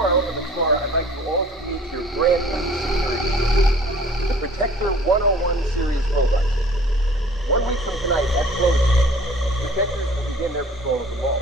before I open the door, I'd like you all to meet your brand new security, the Protector 101 series robot. 1 week from tonight, at closing, Protectors will begin their patrol of the mall.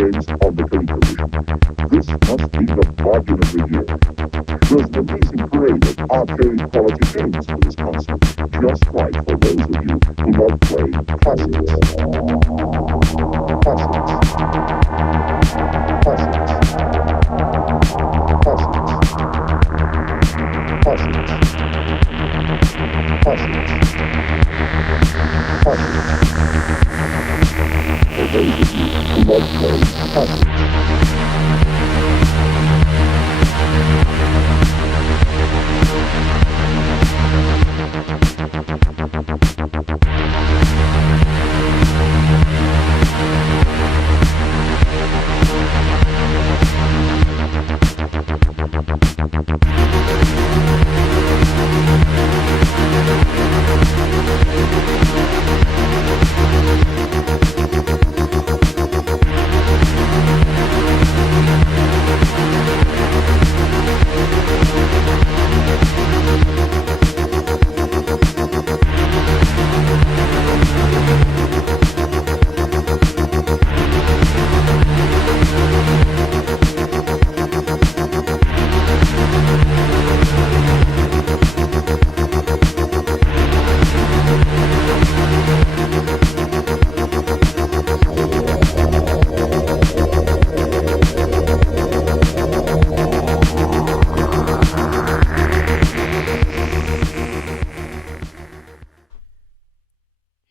games on the television. This must be the bargain of the year. There's an amazing parade of arcade quality games for this console, just right for those of you who love playing classics. Classics. Classics. Classics. Classics. Classics. Classics. those of you who like playing catch.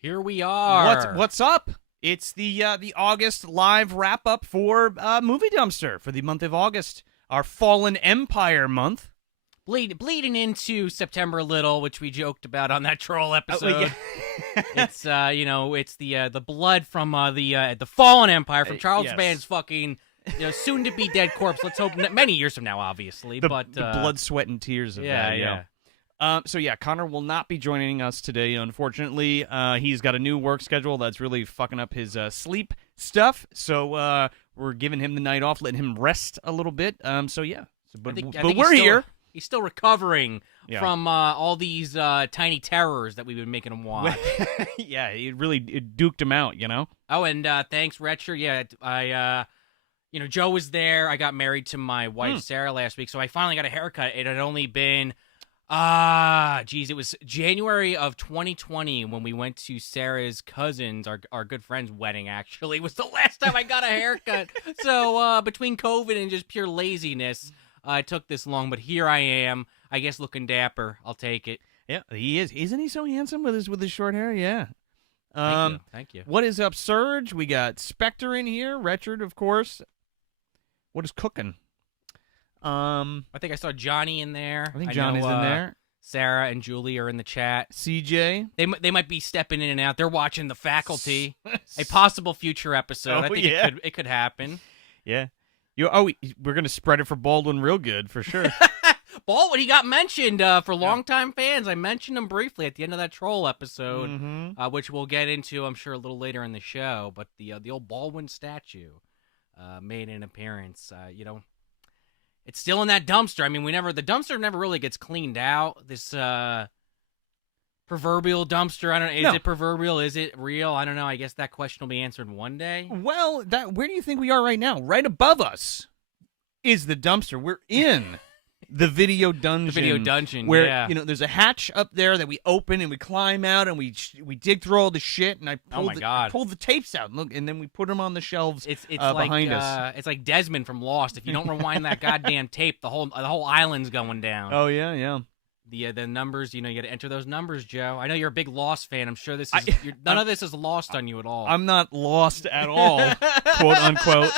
Here we are. What's up? It's the August live wrap up for Movie Dumpster for the month of August, our Fallen Empire month. Bleeding into September a little, which we joked about on that troll episode. Yeah. It's it's the blood from the Fallen Empire from Charles yes. Band's fucking soon to be dead corpse. Let's hope many years from now, obviously. The but blood, sweat, and tears of that. yeah. So Connor will not be joining us today, unfortunately. He's got a new work schedule that's really fucking up his sleep stuff. So we're giving him the night off, letting him rest a little bit. But I think we're here. He's still recovering Yeah. from all these tiny terrors that we've been making him watch. Yeah, it duked him out, Oh, and thanks, Retcher. Yeah, I Joe was there. I got married to my wife Sarah last week, so I finally got a haircut. It had only been it was January of 2020 when we went to Sarah's cousin's, our good friend's wedding, actually, was the last time I got a haircut. So between COVID and just pure laziness, it took this long, but here I am, I guess looking dapper. I'll take it. Yeah, he is. Isn't he so handsome with his short hair? Yeah. Thank you. What is up, Surge? We got Spectre in here, Richard, of course. What is cooking? I think I saw Johnny in there. I think Johnny's in there. Sarah and Julie are in the chat. CJ. They might be stepping in and out. They're watching The Faculty, a possible future episode. I think it could happen. Yeah. We're gonna spread it for Baldwin real good for sure. Baldwin, he got mentioned for longtime fans. I mentioned him briefly at the end of that troll episode, which we'll get into, I'm sure, a little later in the show. But the old Baldwin statue made an appearance. It's still in that dumpster. I mean, the dumpster never really gets cleaned out. This proverbial dumpster. I don't know. Is it proverbial? Is it real? I don't know. I guess that question will be answered one day. Well, where do you think we are right now? Right above us is the dumpster. We're in the video dungeon. The video dungeon, where, there's a hatch up there that we open and we climb out and we dig through all the shit and I pulled the tapes out and then we put them on the shelves it's behind us. It's like Desmond from Lost. If you don't rewind that goddamn tape, the whole island's going down. Oh yeah. The numbers, you got to enter those numbers, Joe. I know you're a big Lost fan. I'm sure none of this is lost on you at all. I'm not lost at all, quote unquote.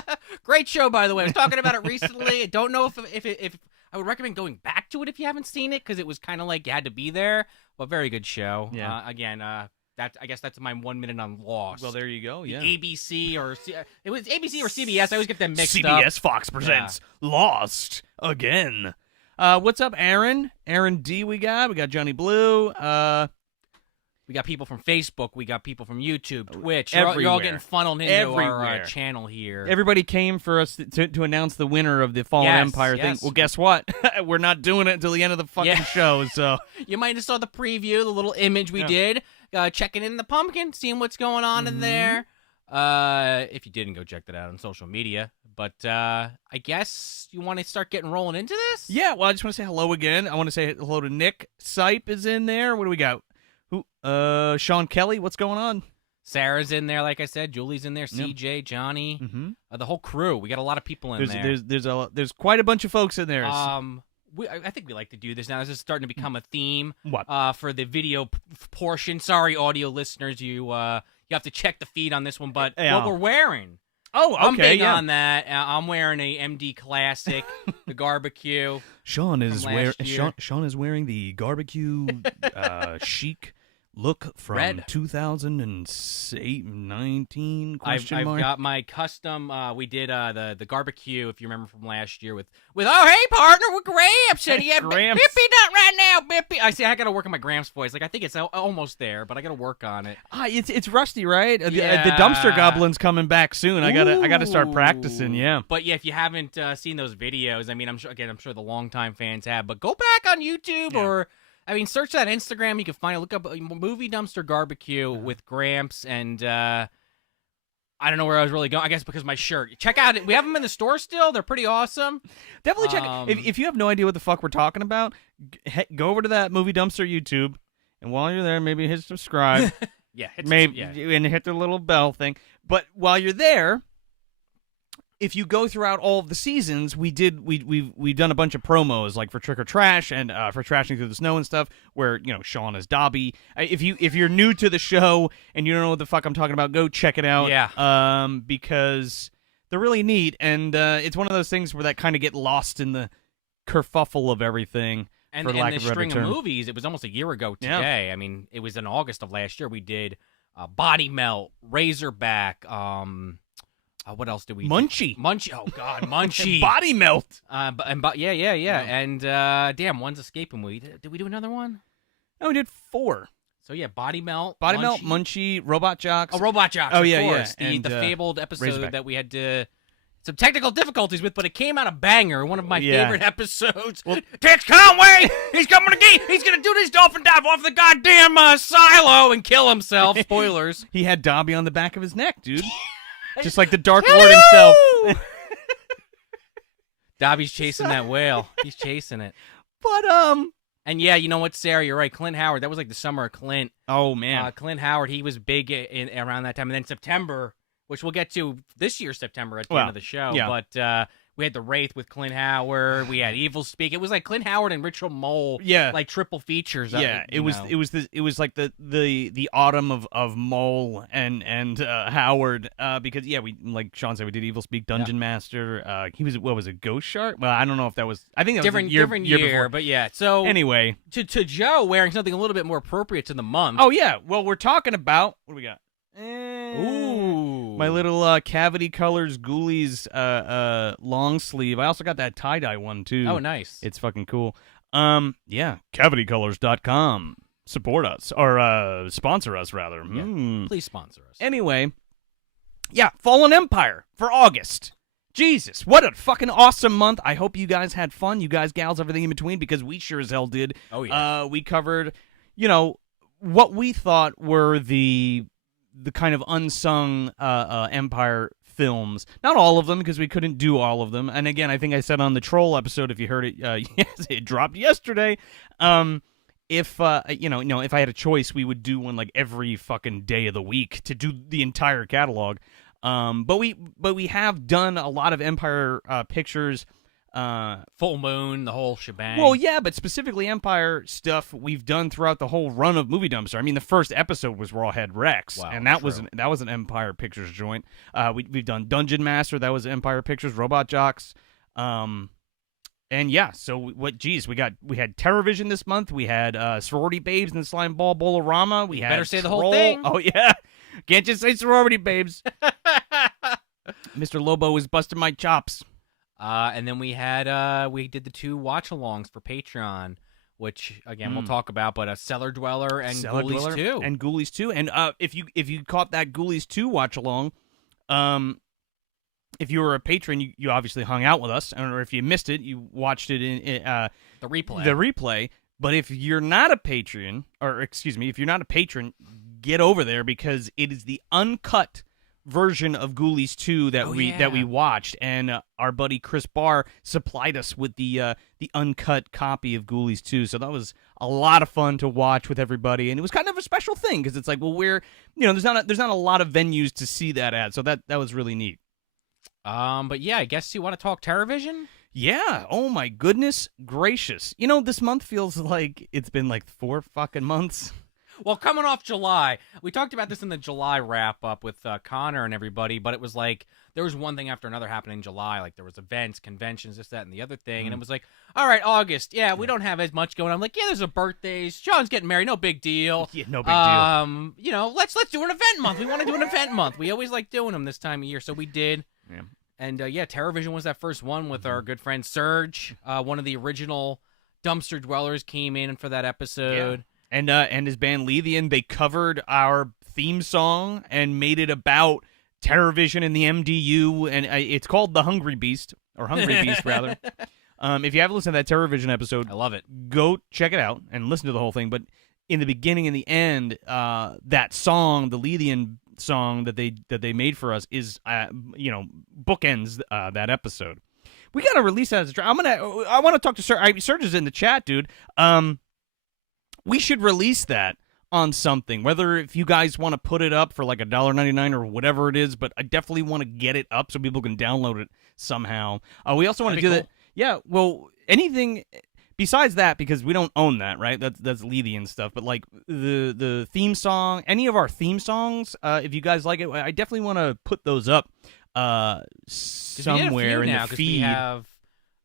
Great show, by the way. I was talking about it recently. I don't know if I would recommend going back to it if you haven't seen it, because it was kind of like you had to be there. But very good show. Yeah. I guess that's my 1 minute on Lost. Well, there you go. Yeah. ABC or it was ABC or CBS. I always get them mixed up. CBS Fox presents Lost again. What's up, Aaron? Aaron D. We got Johnny Blue. We got people from Facebook. We got people from YouTube, Twitch. Everywhere. You're all getting funneled into Everywhere. our channel here. Everybody came for us to announce the winner of the Fallen Empire thing. Well, guess what? We're not doing it until the end of the fucking show. So you might have saw the preview, the little image we did, checking in the pumpkin, seeing what's going on in there. If you didn't, go check that out on social media. But I guess you want to start getting rolling into this? Yeah, well, I just want to say hello again. I want to say hello to Nick. Sipe is in there. What do we got? Who? Sean Kelly, what's going on? Sarah's in there, like I said. Julie's in there. CJ, Johnny, the whole crew. We got a lot of people in there. There's quite a bunch of folks in there. I think we like to do this now. This is starting to become a theme. What? For the video portion. Sorry, audio listeners, you You have to check the feed on this one, but Yeah. what we're wearing. Oh, okay. I'm big yeah. on that. I'm wearing a MD Classic, the barbecue. Sean is from last year. Sean is wearing the barbecue chic look from Red. 2008, 19 I've mark. got my custom. We did the barbecue, if you remember from last year, with oh hey partner, with Gramps and yeah, Gramps. Bippy not right now, Bippy. I got to work on my Gramps voice. Like I think it's almost there, but I got to work on it. It's rusty, right? Yeah. The dumpster goblin's coming back soon. I gotta start practicing. Yeah. But yeah, if you haven't seen those videos, I mean, I'm sure the longtime fans have. But go back on YouTube or. I mean, search that Instagram. You can find it. Look up Movie Dumpster Barbecue with Gramps, and I don't know where I was really going. I guess because my shirt. Check out it. We have them in the store still. They're pretty awesome. Definitely check it. If you have no idea what the fuck we're talking about, go over to that Movie Dumpster YouTube, and while you're there, maybe hit subscribe. Yeah, and hit the little bell thing. But while you're there, if you go throughout all of the seasons, we've done a bunch of promos like for Trick or Trash and for Trashing Through the Snow and stuff, where Sean is Dobby. If you're new to the show and you don't know what the fuck I'm talking about, go check it out. Yeah. Because they're really neat, and it's one of those things where that kind of get lost in the kerfuffle of everything. And for lack the of a better string term. of movies, it was almost a year ago today. I mean, it was in August of last year. We did Body Melt, Razorback. What else did we Munchie. do? Munchie. Oh, God, Munchie. Body Melt. Yeah. And damn, one's escaping me. Did we do another one? No, we did 4. So, yeah, Body Melt. Body Melt, Munchie, Robot Jocks. Oh, Robot Jocks, Oh, of yeah, course. yeah. And, The fabled episode Razorback. that we had some technical difficulties with, but it came out a banger. One of my favorite episodes. Tex Conway! He's coming again! He's going to do this dolphin dive off the goddamn silo and kill himself. Spoilers. He had Dobby on the back of his neck, dude. Just like the Dark Lord himself. Dobby's chasing that whale. He's chasing it. But, And yeah, you know what, Sarah? You're right. Clint Howard. That was like the summer of Clint. Oh, man. Clint Howard, he was big around that time. And then September, which we'll get to this year's September at the end of the show. yeah. But we had The Wraith with Clint Howard. We had Evil Speak. It was like Clint Howard and Rachel Mole. Yeah. Like triple features. Yeah, it was like the autumn of Mole and Howard because we, like Sean said, we did Evil Speak, Dungeon Master. He was what was it, Ghost Shark? Well, I don't know if that was. I think that different was a year before. but yeah. So Anyway, to Joe wearing something a little bit more appropriate to the month. oh yeah. Well, we're talking about what do we got? Ooh, My little Cavity Colors Ghoulies long sleeve. I also got that tie-dye one too. Oh, nice. It's fucking cool. CavityColors.com. Support us or sponsor us rather. Yeah. Please sponsor us. Anyway, Fallen Empire for August. Jesus, what a fucking awesome month. I hope you guys had fun. You guys, gals, everything in between, because we sure as hell did. Oh, yeah. We covered, what we thought were the kind of unsung Empire films. Not all of them, because we couldn't do all of them. And again, I think I said on the Troll episode, if you heard it, yes, it dropped yesterday. If if I had a choice, we would do one like every fucking day of the week to do the entire catalog. But we have done a lot of Empire pictures. Full Moon, the whole shebang. Well, yeah, but specifically Empire stuff we've done throughout the whole run of Movie Dumpster. I mean, the first episode was Rawhead Rex, and that was an Empire Pictures joint. We've done Dungeon Master, that was Empire Pictures, Robot Jocks, and yeah. So we had TerrorVision this month. We had Sorority Babes and the Slimeball Bowl-O-Rama. We had better say the whole Troll. thing. Oh yeah, can't just say Sorority Babes. Mr. Lobo was busting my chops. And then we had we did the 2 watch-alongs for Patreon, which again we'll talk about. But Cellar Dweller and Ghoulies 2. And Ghoulies 2. And if you caught that Ghoulies 2 watch-along, if you were a patron, you obviously hung out with us, or if you missed it, you watched it in the replay. The replay. But if you're not a patron, if you're not a patron, get over there because it is the uncut version of Ghoulies 2 that we watched, and our buddy Chris Barr supplied us with the uncut copy of Ghoulies 2. So that was a lot of fun to watch with everybody, and it was kind of a special thing because it's like, well, there's not a lot of venues to see that at, so that was really neat. But yeah, I guess you want to talk TerrorVision? Yeah. Oh my goodness gracious. This month feels like it's been like 4 fucking months. Well, coming off July, we talked about this in the July wrap-up with Connor and everybody, but it was like there was one thing after another happening in July. Like there was events, conventions, this, that, and the other thing. And it was like, all right, August, yeah, we don't have as much going on. I'm like, yeah, there's a birthdays. Sean's getting married, no big deal. Yeah, no big deal. You know, let's do an event month. We want to do an event month. We always like doing them this time of year, so we did. Yeah. And yeah, TerrorVision was that first one with our good friend Serge. One of the original Dumpster Dwellers came in for that episode. Yeah. And his band Lethian, they covered our theme song and made it about TerrorVision and the MDU, and it's called The Hungry Beast, or Hungry Beast, rather. If you haven't listened to that TerrorVision episode, I love it. Go check it out and listen to the whole thing. But in the beginning and the end, that song, the Lethian song that they made for us, is bookends that episode. We gotta release that as a track. I want to talk to Serge. Serge is in the chat, dude. We should release that on something, whether if you guys want to put it up for like $1.99 or whatever it is, but I definitely want to get it up so people can download it somehow. We also want to do that. Yeah, well, anything besides that, because we don't own that, right? That's Lethian stuff. But like the theme song, any of our theme songs, if you guys like it, I definitely want to put those up somewhere in the feed. We have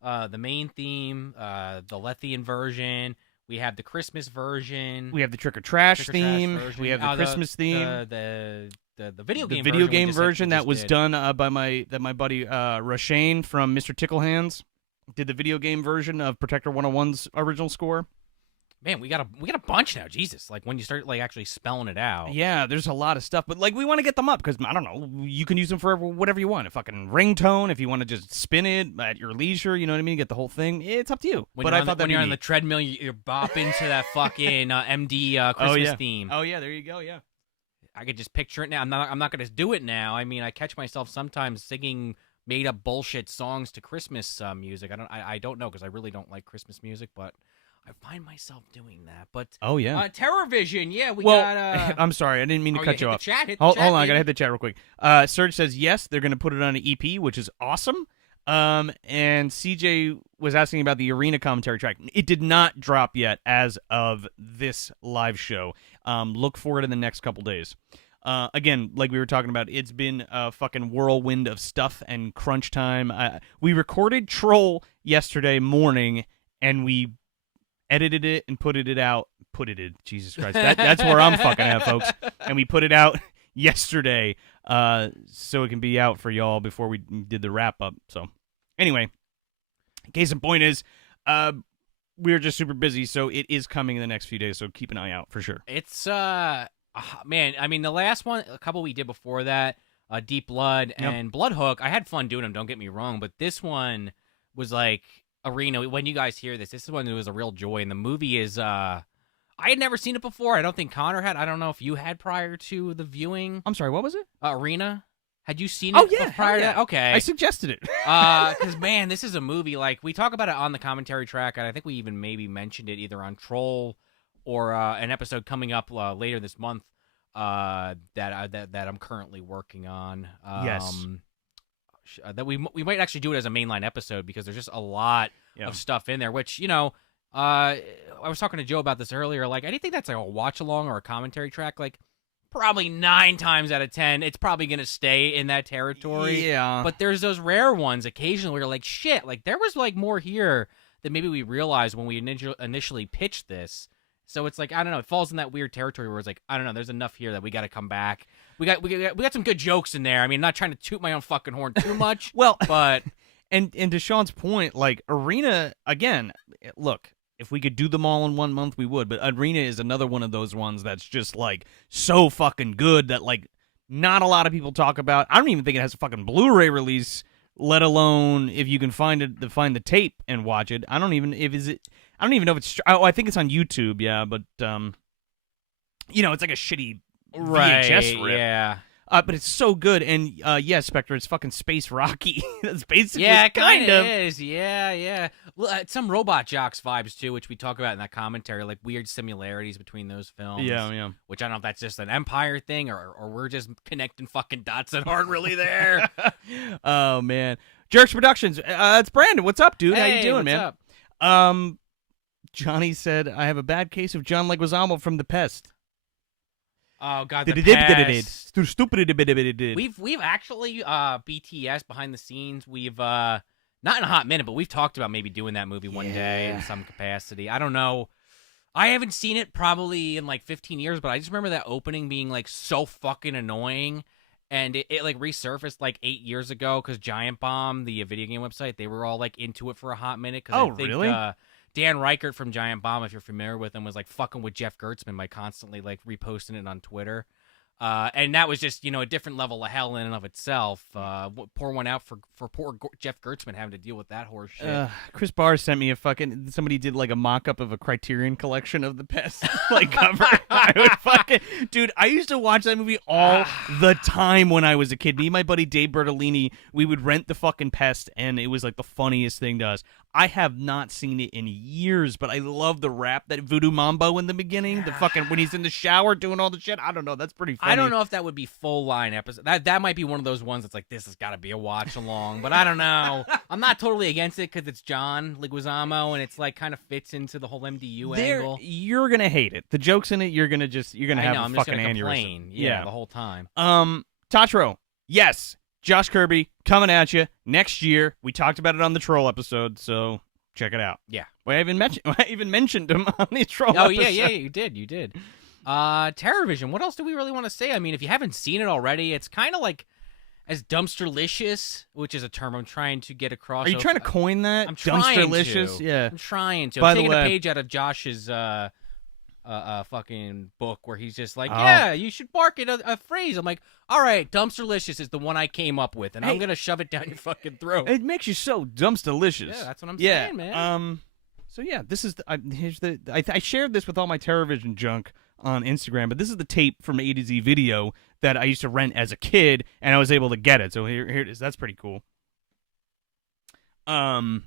the main theme, the Lethian version. We have the Christmas version. We have the Trick or Trash theme. We have the Christmas theme. The video game. The video game version that was done by my buddy Rashane from Mr. Ticklehands did the video game version of Protector 101's original score. Man, we got a bunch now. Jesus, like when you start like actually spelling it out. Yeah, there's a lot of stuff, but like we want to get them up because I don't know, you can use them for whatever you want. A fucking ringtone, if you want to just spin it at your leisure, you know what I mean. Get the whole thing. It's up to you. When you're on the treadmill, you're bopping to that fucking MD Christmas theme. Oh yeah, there you go. Yeah, I could just picture it now. I'm not gonna do it now. I mean, I catch myself sometimes singing made up bullshit songs to Christmas music. I don't know because I really don't like Christmas music, but I find myself doing that. But TerrorVision, yeah, we got. I'm sorry, I didn't mean to cut you off. Hold on, I gotta hit the chat real quick. Serge says yes, they're gonna put it on an EP, which is awesome. And CJ was asking about the arena commentary track. It did not drop yet as of this live show. Look for it in the next couple days. Again, like we were talking about, it's been a fucking whirlwind of stuff and crunch time. We recorded Troll yesterday morning, and we edited it and put it out. Jesus Christ. That's where I'm fucking at, folks. And we put it out yesterday so it can be out for y'all before we did the wrap-up. So, anyway, case in point is we're just super busy, so it is coming in the next few days, so keep an eye out for sure. It's, man, I mean, the last one, a couple we did before that, Deep Blood and Bloodhook, I had fun doing them, don't get me wrong, but this one was like arena. When you guys hear this is one that was a real joy, and the movie is I had never seen it before. I don't think Connor had. I don't know if you had prior to the viewing. I'm sorry, what was it? Arena. Had you seen it prior to that? Okay. I suggested it. Because, man, this is a movie, like, we talk about it on the commentary track, and I think we even maybe mentioned it either on Troll or an episode coming up later this month that I'm currently working on. Yes. That we might actually do it as a mainline episode because there's just a lot of stuff in there, which, you know, I was talking to Joe about this earlier. Like, anything that's like a watch-along or a commentary track, like, probably 9 times out of 10, it's probably going to stay in that territory. Yeah. But there's those rare ones occasionally where you're like, shit, like, there was, like, more here than maybe we realized when we initially pitched this. So it's like, I don't know, it falls in that weird territory where it's like, I don't know, there's enough here that we got to come back. We got some good jokes in there. I mean, not trying to toot my own fucking horn too much. Well, but and to Sean's point, like, Arena, again, look, if we could do them all in 1 month, we would. But Arena is another one of those ones that's just, like, so fucking good that, like, not a lot of people talk about. I don't even think it has a fucking Blu-ray release, let alone if you can find the tape and watch it. I don't even know if it's. Oh, I think it's on YouTube. Yeah, but you know, it's like a shitty VHS rip. Yeah. But it's so good, and yeah, Spectre, it's fucking space Rocky. That's basically it kind of is. Yeah. Well, some Robot Jocks vibes too, which we talk about in that commentary, like weird similarities between those films. Yeah. Which I don't know if that's just an Empire thing or we're just connecting fucking dots that aren't really there. Oh man, Jerks Productions. It's Brandon. What's up, dude? Hey, how you doing, man? Up? Johnny said I have a bad case of John Leguizamo from The Pest. Oh God, the pest. Stupid. We've actually BTS behind the scenes. We've not in a hot minute, but we've talked about maybe doing that movie one day in some capacity. I don't know. I haven't seen it probably in like 15 years, but I just remember that opening being like so fucking annoying. And it like resurfaced like 8 years ago because Giant Bomb, the video game website, they were all like into it for a hot minute. Oh, I think, really? Dan Reichert from Giant Bomb, if you're familiar with him, was like fucking with Jeff Gertzman by constantly like reposting it on Twitter. And that was just, a different level of hell in and of itself. Pour one out for poor Jeff Gertzman having to deal with that horse shit. Chris Barr sent me somebody did like a mock-up of a Criterion collection of the Pest like cover. Dude, I used to watch that movie all the time when I was a kid. Me and my buddy Dave Bertolini, we would rent the fucking Pest, and it was like the funniest thing to us. I have not seen it in years, but I love the rap, that Voodoo Mambo in the beginning, the fucking when he's in the shower doing all the shit. I don't know, that's pretty funny. I don't know if that would be full line episode. That might be one of those ones that's like, this has got to be a watch along, but I don't know. I'm not totally against it because it's John Leguizamo and it's like kind of fits into the whole MDU angle. You're gonna hate it. The jokes in it, you're gonna have I'm a just fucking gonna aneurysm. complain. Yeah, the whole time. Tatro, yes, Josh Kirby coming at you next year. We talked about it on the Troll episode, so check it out. Yeah. Well, I even mentioned him on the Troll episode. Oh, yeah, you did. TerrorVision, what else do we really want to say? I mean, if you haven't seen it already, it's kind of like as dumpsterlicious, which is a term I'm trying to get across. Are you trying to coin that? I'm trying Dumpsterlicious? to. Yeah. I'm trying to. By I'm the taking way, a page out of Josh's fucking book where he's just like, yeah, you should market a phrase. I'm like, all right, dumpsterlicious is the one I came up with, and I'm going to shove it down your fucking throat. It makes you so dumpsterlicious. Yeah, that's what I'm saying, man. So yeah, this is I shared this with all my TerrorVision junk on Instagram, but this is the tape from A to Z Video that I used to rent as a kid, and I was able to get it. So here it is. That's pretty cool. Yeah,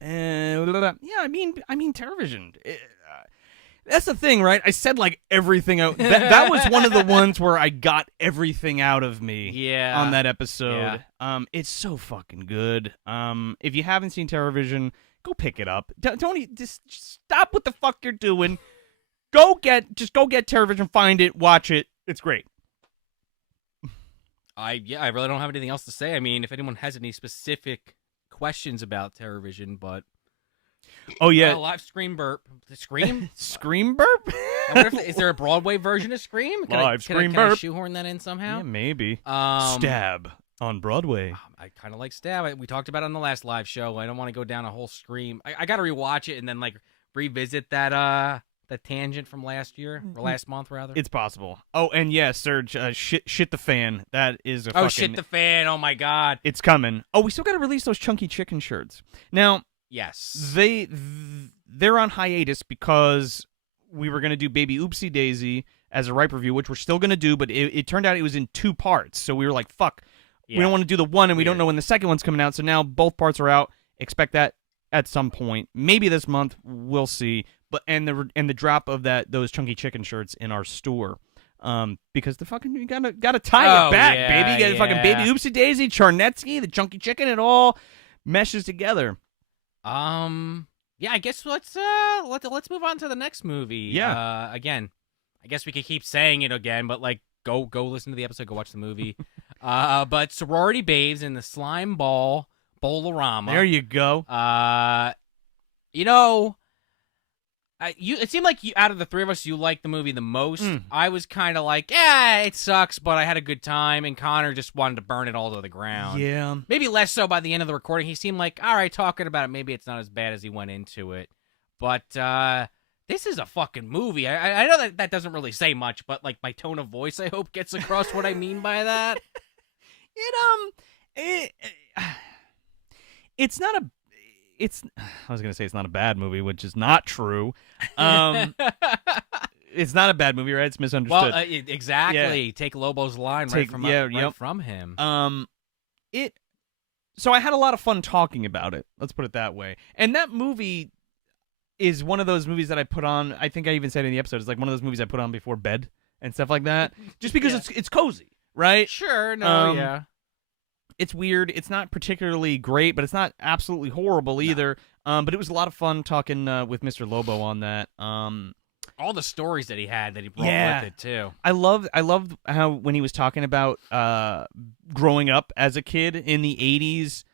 I mean TerrorVision. That's the thing, right? I said like everything out. That was one of the ones where I got everything out of me. On that episode. Yeah. It's so fucking good. If you haven't seen TerrorVision, go pick it up. Don't just stop what the fuck you're doing. Go get TerrorVision, find it, watch it. It's great. I really don't have anything else to say. I mean, if anyone has any specific questions about TerrorVision, but oh yeah, live Scream burp. Scream? Scream burp? Is there a Broadway version of Scream? Live Scream can burp. I shoehorn that in somehow? Yeah, maybe. Stab on Broadway. I kind of like Stab. We talked about it on the last live show. I don't want to go down a whole Scream. I got to rewatch it and then like revisit that tangent from last year or last month rather. It's possible. Oh, and yeah, Serge, shit the fan. That is a shit the fan. Oh my God. It's coming. Oh, we still got to release those chunky chicken shirts. Now, yes. They're on hiatus because we were going to do Baby Oopsie Daisy as a Ripe review, which we're still going to do, but it turned out it was in 2 parts. So we were like, fuck. Yeah. We don't want to do the one, and we don't know when the second one's coming out. So now both parts are out. Expect that at some point. Maybe this month. We'll see. But and the drop of those chunky chicken shirts in our store. Because the fucking you gotta tie it back, baby. You got fucking Baby Oopsie Daisy, Charnetsky, the chunky chicken, it all meshes together. Yeah, I guess let's move on to the next movie. Yeah. Again, I guess we could keep saying it again, but like go listen to the episode, go watch the movie. But Sorority Babes and the Slimeball Bowl-O-Rama. There you go. It seemed like out of the three of us, you liked the movie the most. I was kind of like, yeah, it sucks, but I had a good time. And Connor just wanted to burn it all to the ground. Yeah. Maybe less so by the end of the recording. He seemed like, all right, talking about it, maybe it's not as bad as he went into it. But this is a fucking movie. I know that doesn't really say much, but like my tone of voice, I hope, gets across what I mean by that. It's not a... I was going to say it's not a bad movie, which is not true. It's not a bad movie, right? It's misunderstood. Well, exactly. Yeah. Take Lobo's line right from him. So I had a lot of fun talking about it. Let's put it that way. And that movie is one of those movies that I put on. I think I even said in the episode, it's like one of those movies I put on before bed and stuff like that. Just because it's cozy, right? Sure. No. Yeah. It's weird. It's not particularly great, but it's not absolutely horrible either. But it was a lot of fun talking with Mr. Lobo on that. all the stories that he had that he brought Yeah. with it too. I loved how when he was talking about growing up as a kid in the 80s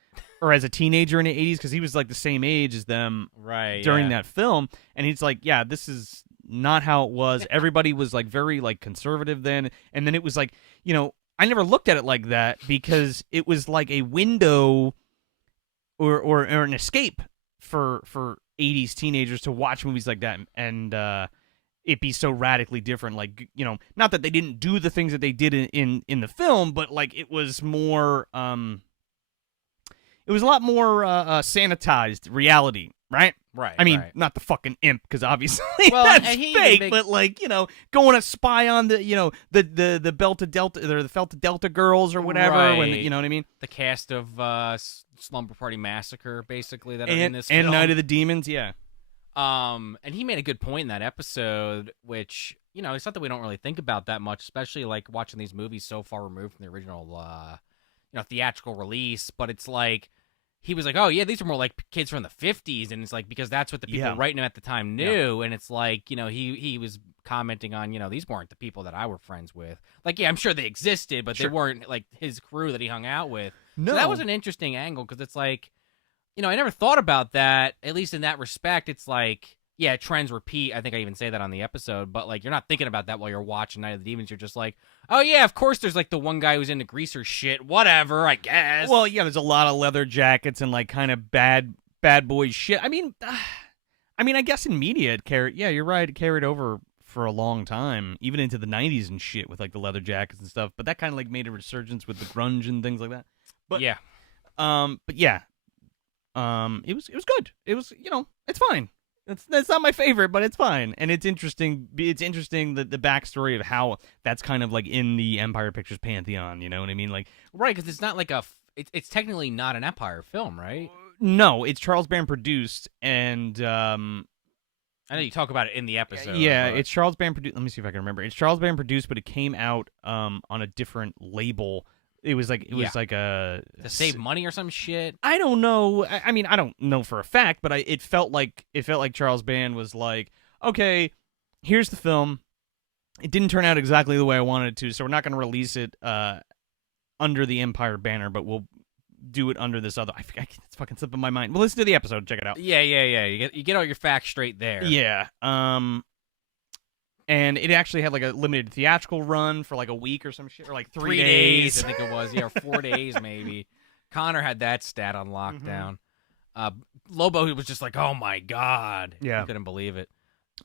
or as a teenager in the 80s, because he was like the same age as them Right. during that film, and he's like, yeah, this is not how it was. Everybody was like very like conservative then, and then it was like, you know, I never looked at it like that because it was like a window or an escape for 80s teenagers to watch movies like that and it be so radically different. Like, you know, not that they didn't do the things that they did in the film, but like it was more it was a lot more sanitized reality, right? Right. I mean, right. not the fucking imp, because obviously Well, that's and he fake. make- But like, you know, going to spy on the, you know, the Delta or the Felta Delta girls or whatever. When Right. you know what I mean? the cast of Slumber Party Massacre, basically, that are in And this film. Night of the Demons, yeah. And he made a good point in that episode, which, you know, it's not that we don't really think about that much, especially like watching these movies so far removed from the original, you know, theatrical release. But it's like, he was like, oh, yeah, these are more like kids from the 50s. And it's like, because that's what the people Yeah. writing them at the time knew. And it's like, you know, he was commenting on, you know, these weren't the people that I were friends with. Like, yeah, I'm sure they existed, but Sure. they weren't like his crew that he hung out with. No. So that was an interesting angle, because it's like, you know, I never thought about that, at least in that respect. It's like, yeah, trends repeat. I think I even say that on the episode, but like, you're not thinking about that while you're watching Night of the Demons. You're just like, oh yeah, of course there's like the one guy who's into greaser shit, whatever, I guess. Well, yeah, there's a lot of leather jackets and like kind of bad boy shit. I mean, I guess in media it carried. Yeah, you're right. It carried over for a long time, even into the 90s and shit, with like the leather jackets and stuff. But that kind of like made a resurgence with the grunge and things like that. But yeah. But yeah. It was good. It was, you know, it's fine. That's not my favorite, but it's fine, and it's interesting. It's interesting the backstory of how that's kind of like in the Empire Pictures pantheon. You know what I mean? Like, Right, because it's not like it's technically not an Empire film, right? no, it's Charles Band produced, and I know you talk about it in the episode. yeah, but- it's Charles Band produced. Let me see if I can remember. It's Charles Band produced, but it came out on a different label. It was like a to save money or some shit. I don't know. I mean, I don't know for a fact, but it felt like Charles Band was like, okay, here's the film. It didn't turn out exactly the way I wanted it to, so we're not going to release it under the Empire banner, but we'll do it under this other. It's fucking slipping my mind. Well, listen to the episode. Check it out. Yeah. You get all your facts straight there. Yeah. And it actually had like a limited theatrical run for like a week or some shit, or like 3 days. I think it was. Yeah, or 4 days maybe. Connor had that stat on lockdown. Lobo was just like, oh my god. Yeah. He couldn't believe it.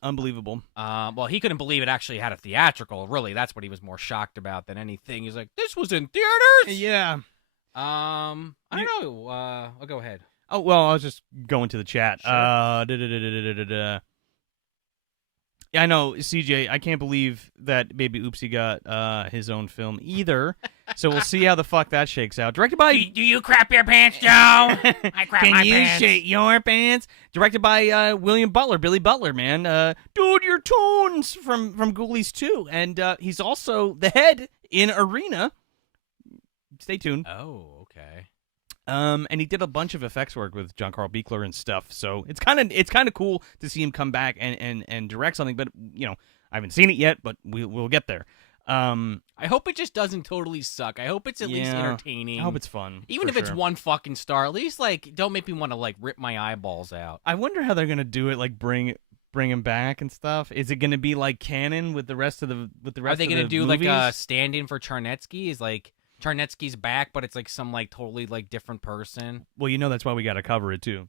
Unbelievable. Well, he couldn't believe it actually had a theatrical. Really, that's what he was more shocked about than anything. He's like, this was in theaters? Yeah. I don't know. I'll go ahead. Oh, well, I was just going to the chat. Sure. Yeah, I know, CJ, I can't believe that Baby Oopsie got his own film either. So we'll see how the fuck that shakes out. Directed by... Do you crap your pants, Joe? I crap Can my you pants. shake your pants? Directed by William Butler, Billy Butler, man. Dude, your tunes from Ghoulies 2. And he's also the head in Arena. Stay tuned. Oh, okay. And he did a bunch of effects work with John Carl Buechler and stuff. So it's kind of cool to see him come back and direct something. But you know, I haven't seen it yet, but we'll get there. I hope it just doesn't totally suck. I hope it's at least entertaining. I hope it's fun. Even if it's one fucking star, at least like don't make me want to like rip my eyeballs out. I wonder how they're gonna do it. Like bring him back and stuff. Is it gonna be like canon with the rest of the Are they gonna do movies? like a stand-in for Charnetsky? Is like Charnetsky's back, but it's like some like totally like different person. Well, you know that's why we got to cover it too.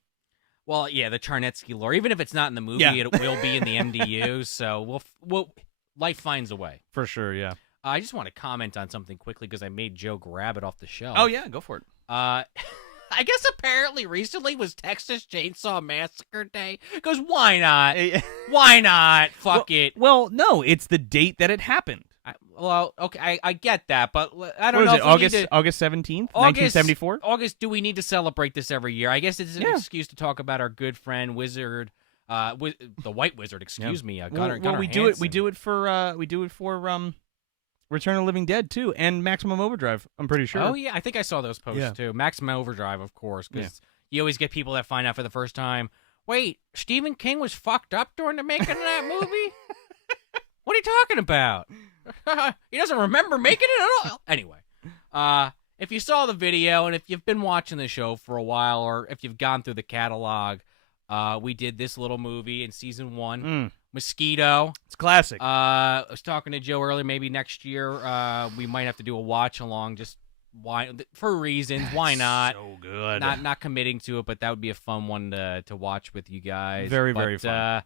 Well, yeah, the Charnetsky lore. Even if it's not in the movie, Yeah. it will be in the MDU. So we'll life finds a way. For sure, yeah. I just want to comment on something quickly because I made Joe grab it off the shelf. Oh yeah, go for it. I guess apparently recently was Texas Chainsaw Massacre Day. Because why not? Why not? Fuck it. Well, no, it's the date that it happened. Okay, I get that, but I What don't is know. it? If we need to- August 17th, 1974. August. Do we need to celebrate this every year? I guess it's an Yeah. excuse to talk about our good friend Wizard, the White Wizard. Excuse me, Well, Gunnar we do it. We Hansen. do it for Return of the Living Dead too, and Maximum Overdrive. I'm pretty sure. Oh yeah, I think I saw those posts Yeah. too. Maximum Overdrive, of course, because you always get people that find out for the first time. Wait, Stephen King was fucked up during the making of that movie? What are you talking about? He doesn't remember making it at all. Anyway, if you saw the video and if you've been watching the show for a while or if you've gone through the catalog, we did this little movie in season 1, Mosquito. It's classic. I was talking to Joe earlier. Maybe next year we might have to do a watch-along. Just why? For reasons. Why not? So good. Not committing to it, but that would be a fun one to watch with you guys. Very fun.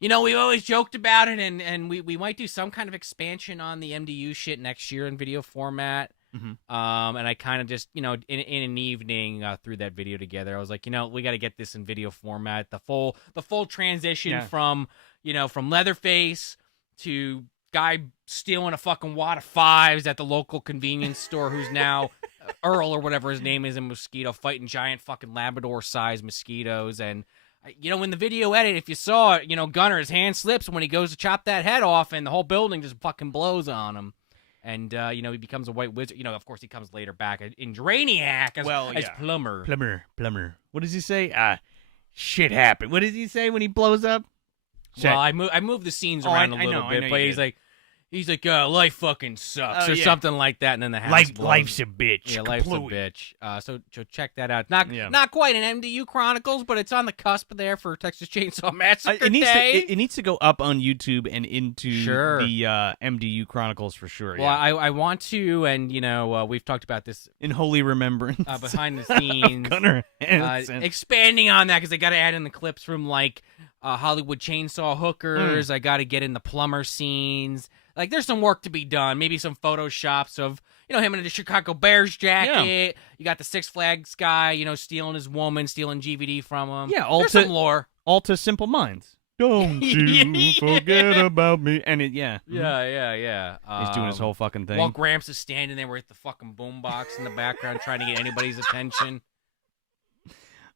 We've always joked about it, and we might do some kind of expansion on the MDU shit next year in video format. And I kind of just, in an evening threw that video together. I was like, we got to get this in video format. The full transition from Leatherface to guy stealing a fucking wad of fives at the local convenience store who's now Earl or whatever his name is in Mosquito, fighting giant fucking Labrador-sized mosquitoes. And, in the video edit, if you saw it, Gunner, his hand slips when he goes to chop that head off and the whole building just fucking blows on him. And, he becomes a white wizard. Of course, he comes later back in Drainiac as Plumber. Plumber. What does he say? Shit happened. What does he say when he blows up? Well, I moved the scenes around a little bit, but he's like, life fucking sucks, or something like that, and then the house blows. Life's a bitch. Yeah, life's a bitch. So check that out. Not quite an MDU Chronicles, but it's on the cusp there for Texas Chainsaw Massacre Day. It needs to go up on YouTube and into the MDU Chronicles for sure. Well, I want to, and we've talked about this in holy remembrance behind the scenes, Gunner expanding on that because I got to add in the clips from Hollywood Chainsaw Hookers. I got to get in the plumber scenes. There's some work to be done. Maybe some photoshops of, him in the Chicago Bears jacket. Yeah. You got the Six Flags guy, stealing his woman, stealing GVD from him. Yeah, there's some lore. All to Simple Minds. Don't you forget about me. And Yeah. He's doing his whole fucking thing. While Gramps is standing there with the fucking boombox in the background trying to get anybody's attention.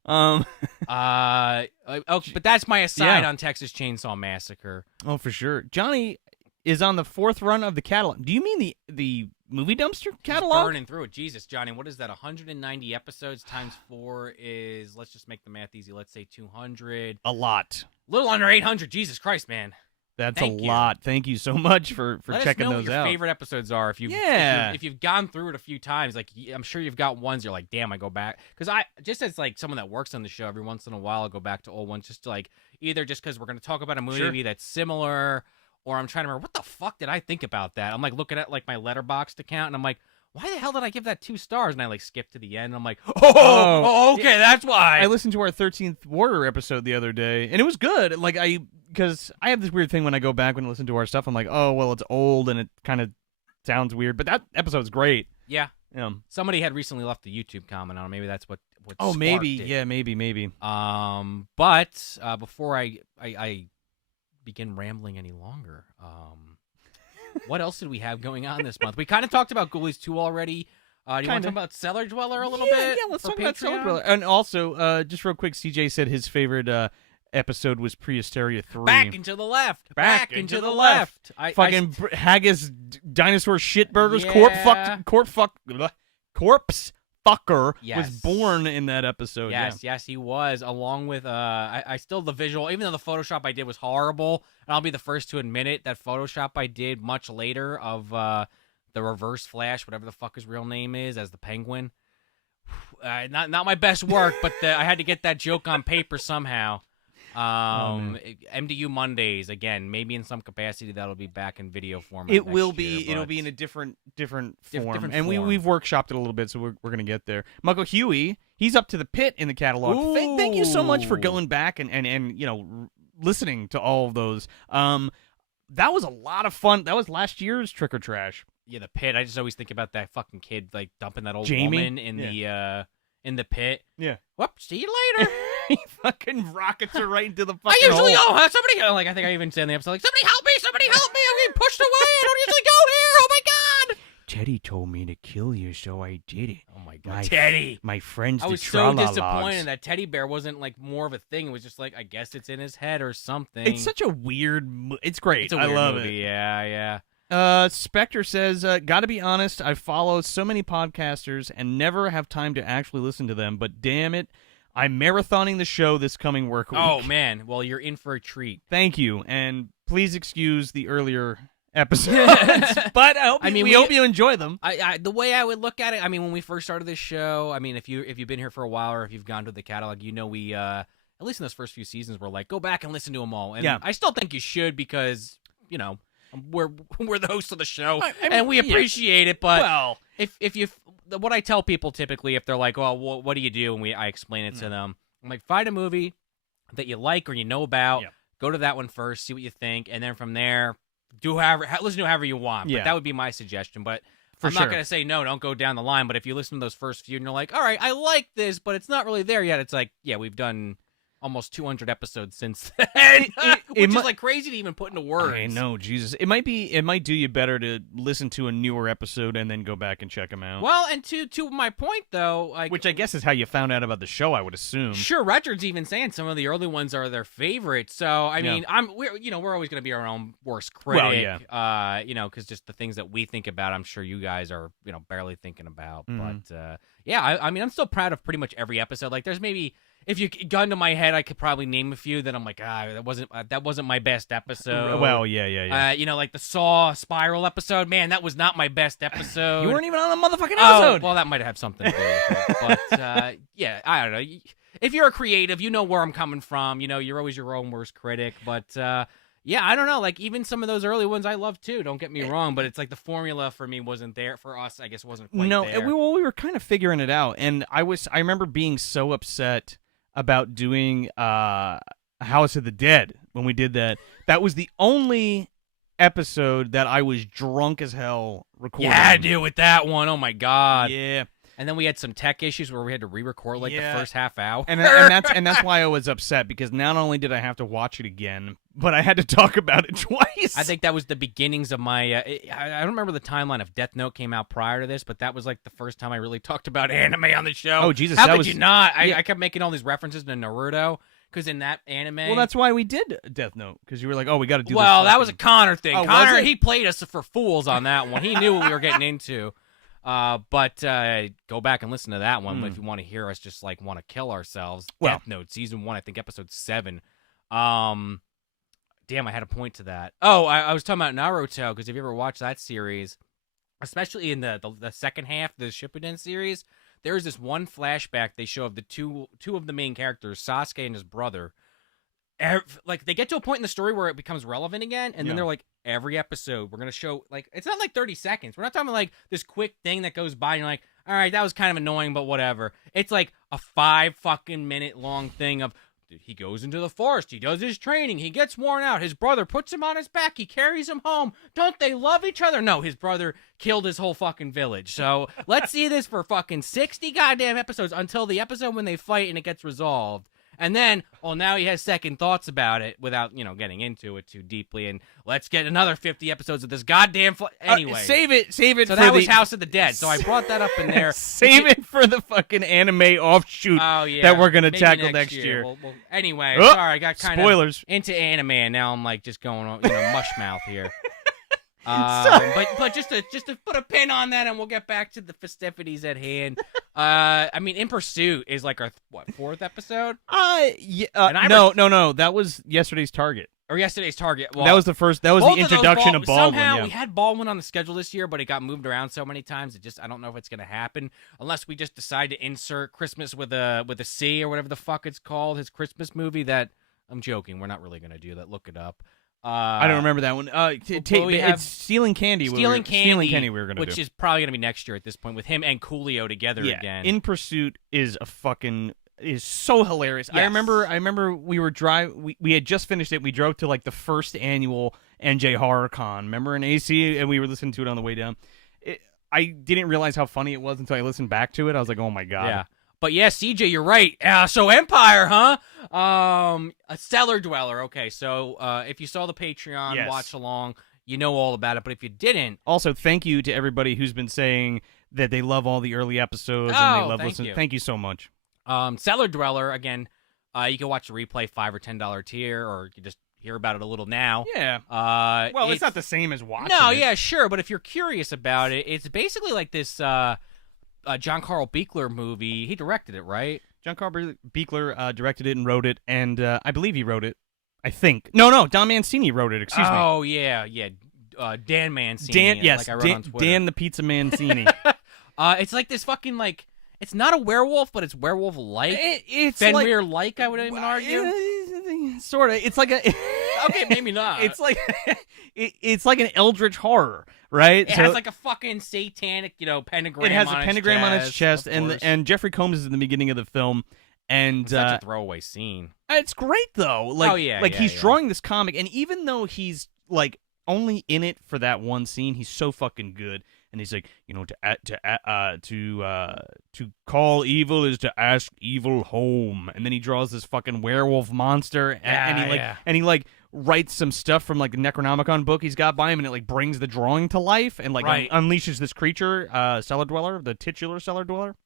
But that's my aside on Texas Chainsaw Massacre. Oh, for sure. Johnny is on the 4th run of the catalog. Do you mean the movie dumpster catalog? Just burning through it. Jesus, Johnny, what is that? 190 episodes times 4 is, let's just make the math easy. Let's say 200. A lot. A little under 800. Jesus Christ, man. That's a lot. Thank you so much for checking those out. Let us know what your favorite episodes are. If you've gone through it a few times, I'm sure you've got ones you're like, damn, I go back. Because just as someone that works on the show, every once in a while I'll go back to old ones just to either just because we're going to talk about a movie that's similar, or I'm trying to remember, what the fuck did I think about that? I'm looking at my Letterboxd account and I'm like, why the hell did I give that 2 stars? And I skip to the end and I'm like, okay, that's why. I listened to our 13th Warrior episode the other day and it was good. Because I have this weird thing when I go back and listen to our stuff, I'm like, oh, well, it's old and it kind of sounds weird. But that episode's great. Yeah. Somebody had recently left the YouTube comment on it. Maybe that's what maybe. it. Yeah, maybe. But before I begin rambling any longer, what else did we have going on this month? We kind of talked about Ghoulies 2 already. Do you want to talk about Cellar Dweller a little bit? Yeah, let's talk about Cellar Dweller. And also, just real quick, CJ said his favorite episode was Prehysteria 3. Back into the left. Back into the left. Haggis dinosaur shitburgers. Corpse fucker was born in that episode. Yes, he was. Along with I still the visual, even though the Photoshop I did was horrible, and I'll be the first to admit it. That Photoshop I did much later of the Reverse Flash, whatever the fuck his real name is, as the Penguin. Not my best work, but I had to get that joke on paper somehow. MDU Mondays again, maybe in some capacity that'll be back in video format. It will be. It'll be in a different form, and we've workshopped it a little bit, so we're gonna get there. Michael Huey, he's up to the pit in the catalog. Thank you so much for going back and listening to all of those. That was a lot of fun. That was last year's Trick or Trash. Yeah, the pit. I just always think about that fucking kid dumping that old Jamie? woman in the pit. Yeah. Whoop, see you later. He fucking rockets her right into the fucking I usually hole. Somebody I think I even said in the episode somebody help me, I'm getting pushed away. I don't usually go here. Oh my god. Teddy told me to kill you, so I did it. Oh my god, Teddy. My friends. I was so disappointed that teddy bear wasn't more of a thing. It was just I guess it's in his head or something. It's such a weird. It's great. It's a weird I love movie. it. Yeah. Spectre says, gotta be honest, I follow so many podcasters and never have time to actually listen to them, but damn it, I'm marathoning the show this coming work week. Oh, man. Well, you're in for a treat. Thank you, and Please excuse the earlier episodes, but we hope you enjoy them. The way I would look at it, I mean, when we first started this show, I mean, if you've been here for a while or if you've gone to the catalog, we at least in those first few seasons, we're like, go back and listen to them all. And I still think you should because we're the hosts of the show and we appreciate it. But if you, what I tell people typically, if they're like, oh, what do you do? And I explain it to them. I'm like, find a movie that you like or you know about. Yeah. Go to that one first, see what you think, and then from there, listen to however you want. But that would be my suggestion. But I'm not going to say no, don't go down the line. But if you listen to those first few and you're like, all right, I like this, but it's not really there yet. It's like, we've done almost 200 episodes since then, which is like crazy to even put into words. I know, Jesus. It might do you better to listen to a newer episode and then go back and check them out. Well, and to my point though, which I guess is how you found out about the show, I would assume. Sure, Richard's even saying some of the early ones are their favorites. So I mean, we're always going to be our own worst critic. Well, because just the things that we think about, I'm sure you guys are barely thinking about. But I mean, I'm still proud of pretty much every episode. Like, there's maybe. If you gun to my head, I could probably name a few that I'm like, that wasn't my best episode. Well, yeah. Like the Saw Spiral episode, man, that was not my best episode. You weren't even on the motherfucking episode. Well, that might have something to do with it. But I don't know. If you're a creative, you know where I'm coming from. You're always your own worst critic. But I don't know. Like, even some of those early ones I love too. Don't get me wrong, but it's like the formula for me wasn't there. For us, I guess wasn't quite there. No, we were kind of figuring it out, and I remember being so upset about doing House of the Dead when we did that. That was the only episode that I was drunk as hell recording. Yeah, I do with that one. Oh my God. Yeah. And then we had some tech issues where we had to re-record the first half hour. And that's why I was upset, because not only did I have to watch it again, but I had to talk about it twice. I think that was the beginnings of my I don't remember the timeline if Death Note came out prior to this, but that was like the first time I really talked about anime on the show. Oh, Jesus. How could you not? I kept making all these references to Naruto. Because in that anime... Well, that's why we did Death Note, because you were like, oh, we got to do this. Well, that was a Connor thing. Oh, Connor, he played us for fools on that one. He knew what we were getting into. But go back and listen to that one if you want to hear us just want to kill ourselves. Death Note, season 1, I think episode 7. Damn, I had a point to that. Oh, I was talking about Naruto, because if you ever watched that series, especially in the second half, the Shippuden series, there's this one flashback they show of the two of the main characters, Sasuke and his brother. Like, they get to a point in the story where it becomes relevant again, and then they're like, every episode we're gonna show, like, it's not like 30 seconds. We're not talking like this quick thing that goes by and you're like, all right, that was kind of annoying, but whatever. It's like a 5 fucking minute long thing of, he goes into the forest, he does his training, he gets worn out, his brother puts him on his back, he carries him home. Don't they love each other? No, his brother killed his whole fucking village. So let's see this for fucking 60 goddamn episodes until the episode when they fight and it gets resolved. And then, now he has second thoughts about it without, getting into it too deeply. And let's get another 50 episodes of this goddamn... Anyway. Save it. So that was House of the Dead. So I brought that up in there. Save it for the fucking anime offshoot that we're going to tackle next year. Anyway, sorry, I got kind spoilers. of into anime, and now I'm like just going on, mush mouth here. But just to put a pin on that, and we'll get back to the festivities at hand. I mean, In Pursuit is like our 4th episode. No, that was yesterday's Target. Or yesterday's Target. Well, that was the first. That was the introduction of Baldwin. Somehow we had Baldwin on the schedule this year, but it got moved around so many times. I don't know if it's going to happen unless we just decide to insert Christmas with a C or whatever the fuck it's called. His Christmas movie. That I'm joking. We're not really going to do that. Look it up. I don't remember that one. It's Stealing Candy. Stealing Candy. We were going to do, which is probably going to be next year at this point with him and Coolio together again. In Pursuit is so hilarious. Yes. I remember we were we had just finished it. We drove to like the first annual NJ Horror Con. Remember, in AC, and we were listening to it on the way down. I didn't realize how funny it was until I listened back to it. I was like, oh my God. Yeah. But yeah, CJ, you're right. So Empire, huh? A Cellar Dweller. Okay, so if you saw the Patreon watch-along, you know all about it. But if you didn't... Also, thank you to everybody who's been saying that they love all the early episodes and they love listening. Thank you so much. Cellar Dweller, again, you can watch the replay, $5 or $10 tier, or you just hear about it a little now. Yeah. Well, it's not the same as watching it. Yeah, sure. But if you're curious about it, it's basically like this... John Carl Buechler movie. He directed it, right? John Carl Buechler directed it and wrote it, and I believe he wrote it. I think. No, Don Mancini wrote it. Excuse me. Oh yeah. Dan Mancini. Yes, like I wrote on Twitter. Dan the Pizza Mancini. It's like this fucking like. It's not a werewolf, but it's werewolf-like. It's Fenrir-like, I would even argue. Sort of. It's like a. Okay, maybe not. It's like it's like an eldritch horror, right? It has like a fucking satanic, pentagram. It has on a pentagram on its chest, of course. and Jeffrey Combs is in the beginning of the film, and Such a throwaway scene. it's great though. Like, oh yeah, like yeah, he's yeah. drawing this comic, and even though he's like only in it for that one scene, he's so fucking good. And he's like, to call evil is to ask evil home. And then he draws this fucking werewolf monster, and he writes some stuff from like a Necronomicon book he's got by him, and it like brings the drawing to life, and like unleashes this creature, Cellar Dweller, the titular Cellar Dweller.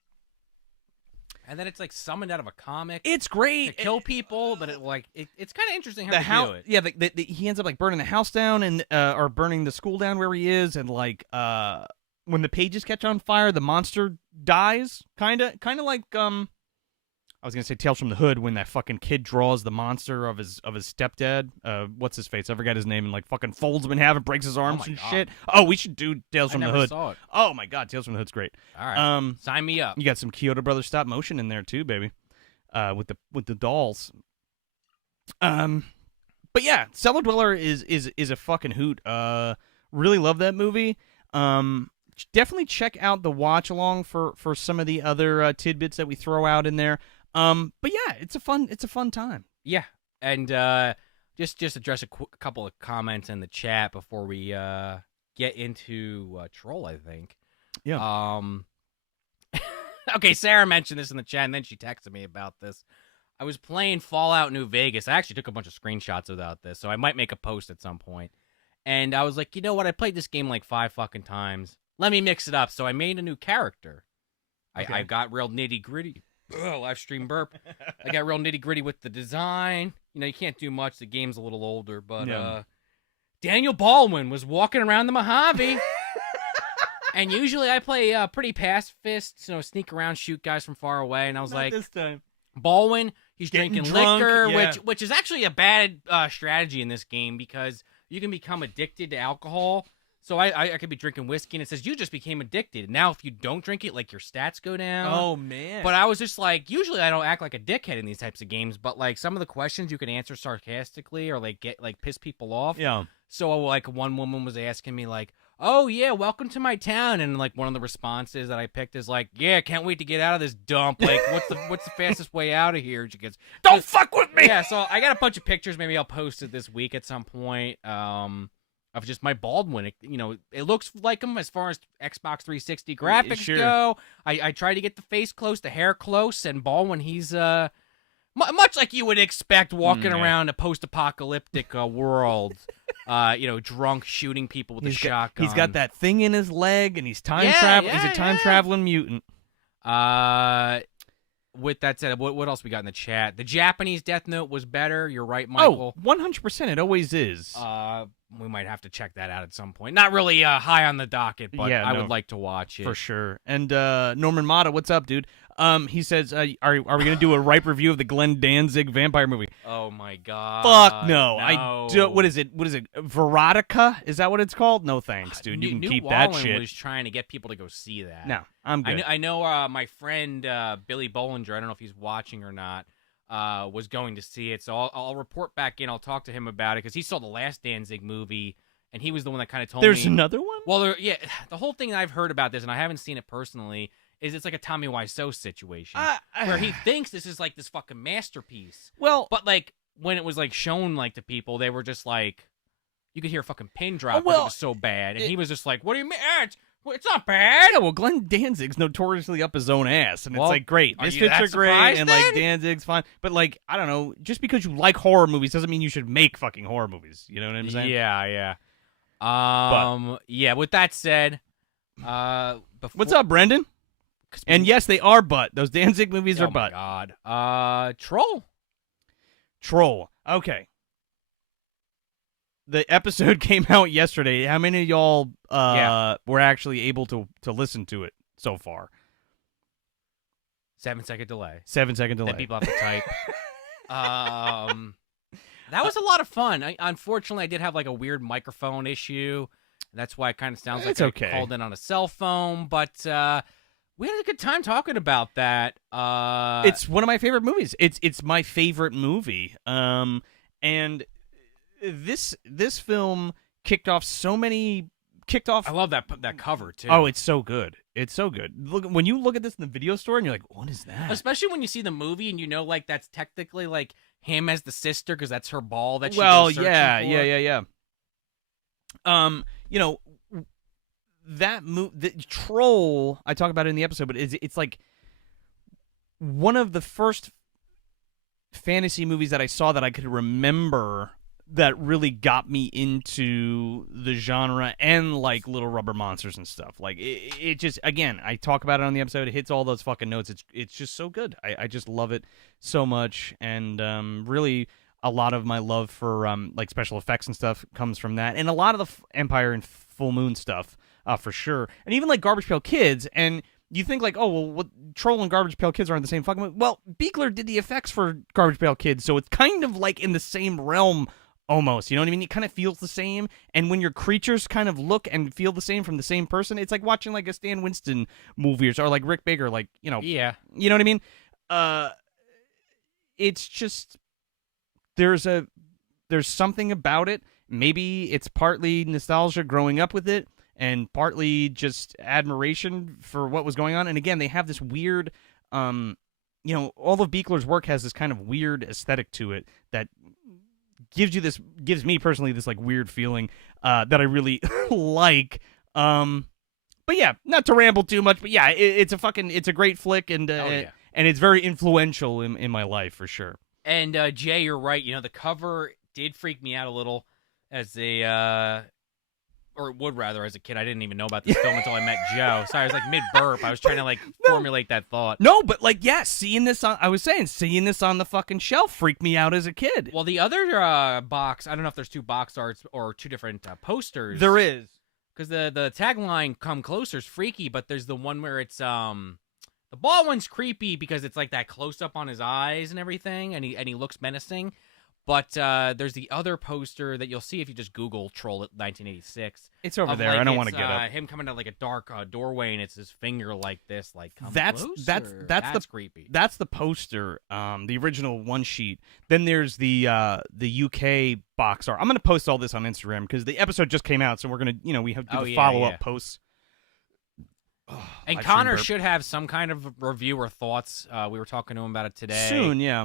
And then it's like summoned out of a comic. It's great to kill people, but it's kind of interesting how they do it. Yeah, he ends up like burning the house down and or burning the school down where he is, and like when the pages catch on fire, the monster dies. Kind of like I was gonna say Tales from the Hood when that fucking kid draws the monster of his stepdad. What's his face? I forgot his name, and like fucking folds him in half and breaks his arms and shit. Oh, we should do Tales from the Hood. Saw it. Oh my god, Tales from the Hood's great. All right, sign me up. You got some Kyoto Brothers stop motion in there too, baby. With the dolls. But yeah, Cellar Dweller is a fucking hoot. Really love that movie. Definitely check out the watch along for some of the other tidbits that we throw out in there. But yeah, it's a fun time. Yeah, and just address a couple of comments in the chat before we get into Troll. I think. Yeah. Okay, Sarah mentioned this in the chat, and then she texted me about this. I was playing Fallout New Vegas. I actually took a bunch of screenshots about this, so I might make a post at some point. And I was like, you know what? I played this game like 5 fucking times. Let me mix it up. So I made a new character. Okay. I got real nitty-gritty. Live stream burp. I got real nitty-gritty with the design. You can't do much. The game's a little older, but Daniel Baldwin was walking around the Mojave. And usually I play pretty pacifist, sneak around, shoot guys from far away. And I was Not like, this time. Baldwin, he's Getting drinking drunk, liquor, yeah. which is actually a bad strategy in this game because you can become addicted to alcohol. So I could be drinking whiskey, and it says you just became addicted. Now, if you don't drink it, like your stats go down. Oh man! But I was just like, usually I don't act like a dickhead in these types of games, but like some of the questions you can answer sarcastically or like get like piss people off. Yeah. So like one woman was asking me like, "Oh yeah, welcome to my town," and like one of the responses that I picked is like, "Yeah, can't wait to get out of this dump. Like, what's the fastest way out of here?" And she goes, "Don't fuck with me." Yeah. So I got a bunch of pictures. Maybe I'll post it this week at some point. Of just my Baldwin. It looks like him as far as Xbox 360 graphics go. I tried to get the face close, the hair close, and Baldwin, he's much like you would expect walking around a post-apocalyptic world, drunk, shooting people with a shotgun. He's got that thing in his leg, and he's traveling. He's a time-traveling mutant. With that said, what else we got in the chat? The Japanese Death Note was better. You're right, Michael. Oh, 100%. It always is. We might have to check that out at some point. Not really high on the docket, but I would like to watch it. For sure. And Norman Mata, what's up, dude? He says, are we going to do a ripe review of the Glenn Danzig vampire movie? Oh, my God. Fuck no. No. What is it? Verotica? Is that what it's called? No thanks, dude. You can keep that shit. Was trying to get people to go see that. No, I'm good. I know my friend Billy Bollinger, I don't know if he's watching or not, was going to see it. So I'll report back in. I'll talk to him about it because he saw the last Danzig movie, and he was the one that kind of told me. There's another one? Well, the whole thing that I've heard about this, and I haven't seen it personally, is it's like a Tommy Wiseau situation where he thinks this is like this fucking masterpiece. Well, but like when it was like shown like to people, they were just like, you could hear a fucking pin drop because it was so bad, and he was just like, "What do you mean? It's not bad." Yeah, well, Glenn Danzig's notoriously up his own ass, and it's like great. Misfits are great, and then? like Danzig's fine, but like I don't know, just because you like horror movies doesn't mean you should make fucking horror movies. You know what I'm saying? Yeah. Yeah. With that said, what's up, Brendan? And yes, they are butt. Those Danzig movies are butt. Oh my God. Troll. Okay. The episode came out yesterday. How many of y'all were actually able to listen to it so far? 7-second delay. 7-second delay. Then people have to type. That was a lot of fun. Unfortunately, I did have like a weird microphone issue. That's why it kind of sounds like It's I okay. called in on a cell phone. But we had a good time talking about that. It's one of my favorite movies. It's my favorite movie. And this film kicked off. I love that cover too. Oh, it's so good. It's so good. Look, when you look at this in the video store and you're like, what is that? Especially when you see the movie and you know, like, that's technically like him as the sister because that's her ball that she Well, goes searching yeah. for. You know, that the Troll, I talk about it in the episode, but it's like one of the first fantasy movies that I saw that I could remember that really got me into the genre and like Little Rubber Monsters and stuff. Like it just, again, I talk about it on the episode. It hits all those fucking notes. It's just so good. I just love it so much. And really a lot of my love for like special effects and stuff comes from that. And a lot of the Empire and Full Moon stuff for sure. And even like Garbage Pail Kids. And you think like, oh, well, what, Troll and Garbage Pail Kids aren't the same fucking movie. Well, Beekler did the effects for Garbage Pail Kids. So it's kind of like in the same realm almost, you know what I mean? It kind of feels the same, and when your creatures kind of look and feel the same from the same person, it's like watching like a Stan Winston movie or like Rick Baker, like, you know. Yeah. You know what I mean? It's just there's something about it. Maybe it's partly nostalgia growing up with it, and partly just admiration for what was going on. And again, they have this weird, you know, all of Beekler's work has this kind of weird aesthetic to it that gives me personally this like weird feeling that I really like. But yeah, not to ramble too much, but yeah, it's a great flick, and and it's very influential in my life for sure. And Jay, you're right. You know, the cover did freak me out a little as a or would rather as a kid. I didn't even know about this film until I met Joe. Sorry, I was like mid burp. I was trying to like formulate that thought. No, but like, yeah, seeing this on the fucking shelf freaked me out as a kid. Well, the other box, I don't know if there's two box arts or two different posters. There is. Because the tagline "Come Closer" is freaky, but there's the one where it's the ball one's creepy because it's like that close up on his eyes and everything, and he looks menacing. But there's the other poster that you'll see if you just Google Troll 1986. It's over there. I don't want to get up. Him coming out like a dark doorway, and it's his finger like this, like come that's closer. That's creepy. That's the poster, the original one sheet. Then there's the UK box art. I'm gonna post all this on Instagram because the episode just came out, so we're gonna we have to do the follow up posts. And Connor should have some kind of review or thoughts. We were talking to him about it today. Soon, yeah.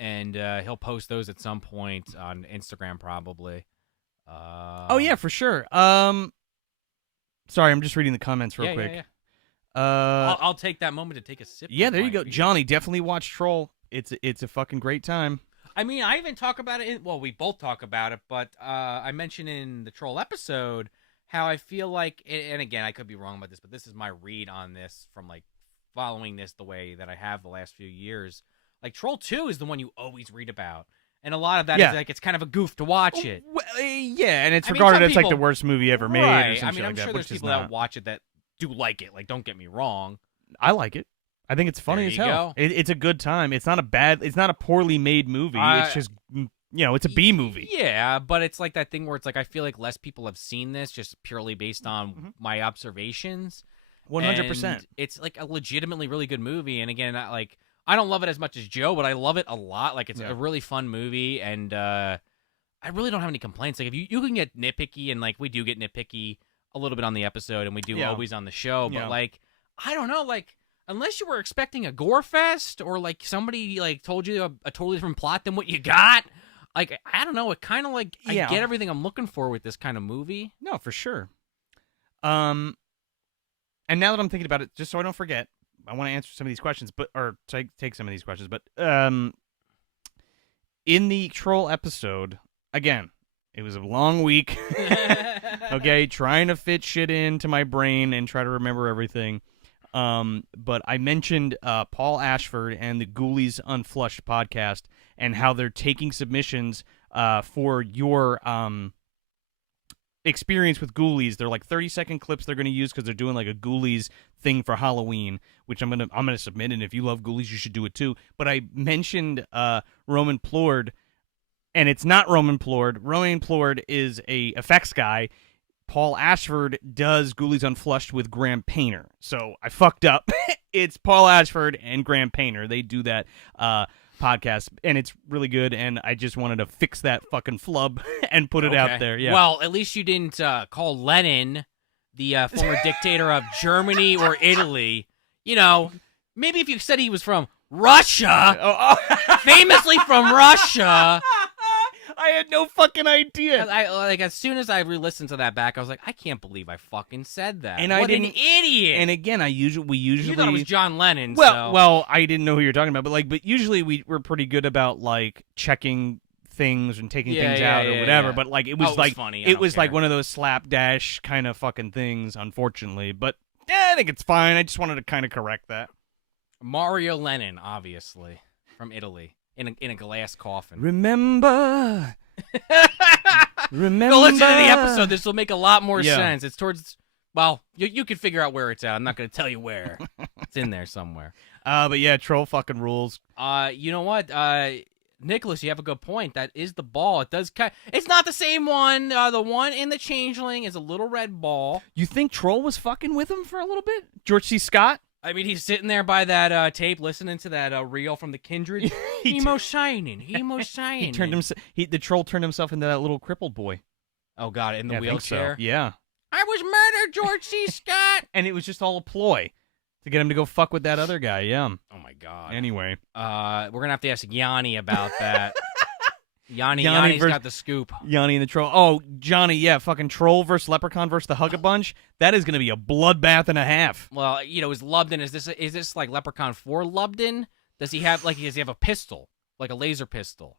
And he'll post those at some point on Instagram, probably. Oh yeah, for sure. Sorry, I'm just reading the comments real quick. Yeah. I'll take that moment to take a sip. Yeah, there you go, Johnny. Definitely watch Troll. It's a fucking great time. I mean, I even talk about it. Well, we both talk about it, but I mentioned in the Troll episode how I feel like, and again, I could be wrong about this, but this is my read on this from like following this the way that I have the last few years. Like, Troll 2 is the one you always read about. And a lot of that is like, it's kind of a goof to watch it. Well, yeah, and it's regarded as like the worst movie ever made. Right. Or some shit I'm like sure there's people that watch it that do like it. Like, don't get me wrong. I like it. I think it's funny as hell. It's a good time. It's not a poorly made movie. It's just, it's a B movie. Yeah, but it's like that thing where it's like, I feel like less people have seen this just purely based on my observations. 100%. It's like a legitimately really good movie. And again, I don't love it as much as Joe, but I love it a lot. Like, it's a really fun movie, and I really don't have any complaints. Like, if you can get nitpicky, and like we do get nitpicky a little bit on the episode, and we do always on the show, but like, I don't know, like, unless you were expecting a gore fest or like somebody like told you a totally different plot than what you got, like, I don't know, it kind of like I get everything I'm looking for with this kind of movie. No, for sure. And now that I'm thinking about it, just so I don't forget, I want to answer some of these questions, or take some of these questions. But in the Troll episode, again, it was a long week. Okay, trying to fit shit into my brain and try to remember everything. But I mentioned Paul Ashford and the Ghoulies Unflushed podcast and how they're taking submissions for your experience with Ghoulies. They're like 30-second clips they're going to use because they're doing like a Ghoulies thing for Halloween, which I'm gonna submit, and if you love Ghoulies, you should do it too. But I mentioned Roman Plord and it's not Roman Plord. Roman Plord is a effects guy. Paul Ashford does Ghoulies Unflushed with Graham Painter. So I fucked up. It's Paul Ashford and Graham Painter. They do that podcast, and it's really good, and I just wanted to fix that fucking flub and put it out there. Yeah. Well, at least you didn't call Lenin the former dictator of Germany or Italy. You know, maybe if you said he was from Russia, famously from Russia. I had no fucking idea. As soon as I re-listened to that back, I was like, I can't believe I fucking said that. And what I didn't, an idiot. And again, we usually You thought it was John Lennon. Well, I didn't know who you're talking about, but usually we're pretty good about like checking things and taking things out or whatever. Yeah. But like it was like funny. It was like one of those slapdash kind of fucking things, unfortunately. But I think it's fine. I just wanted to kind of correct that. Mario Lennon, obviously, from Italy, in a glass coffin. Remember. Go listen to the episode. This will make a lot more sense. It's towards. Well, you can figure out where it's at. I'm not going to tell you where. It's in there somewhere. But yeah, troll fucking rules. You know what? Nicholas, you have a good point. That is the ball. It does. It's not the same one. The one in the Changeling is a little red ball. You think Troll was fucking with him for a little bit? George C. Scott? I mean, he's sitting there by that tape, listening to that reel from the Kindred. Emo shining. The troll turned himself into that little crippled boy. Oh God, in the wheelchair. So. Yeah. I was murdered, George C. Scott. And it was just all a ploy to get him to go fuck with that other guy. Yeah. Oh my God. Anyway, we're gonna have to ask Yanni about that. Yanni's got the scoop. Yanni and the troll. Oh, Johnny, yeah, fucking troll versus leprechaun versus the Hug-A-Bunch. That is gonna be a bloodbath and a half. Well, you know, is Lubden? Is this like Leprechaun for Lubden? Does he have a pistol, like a laser pistol?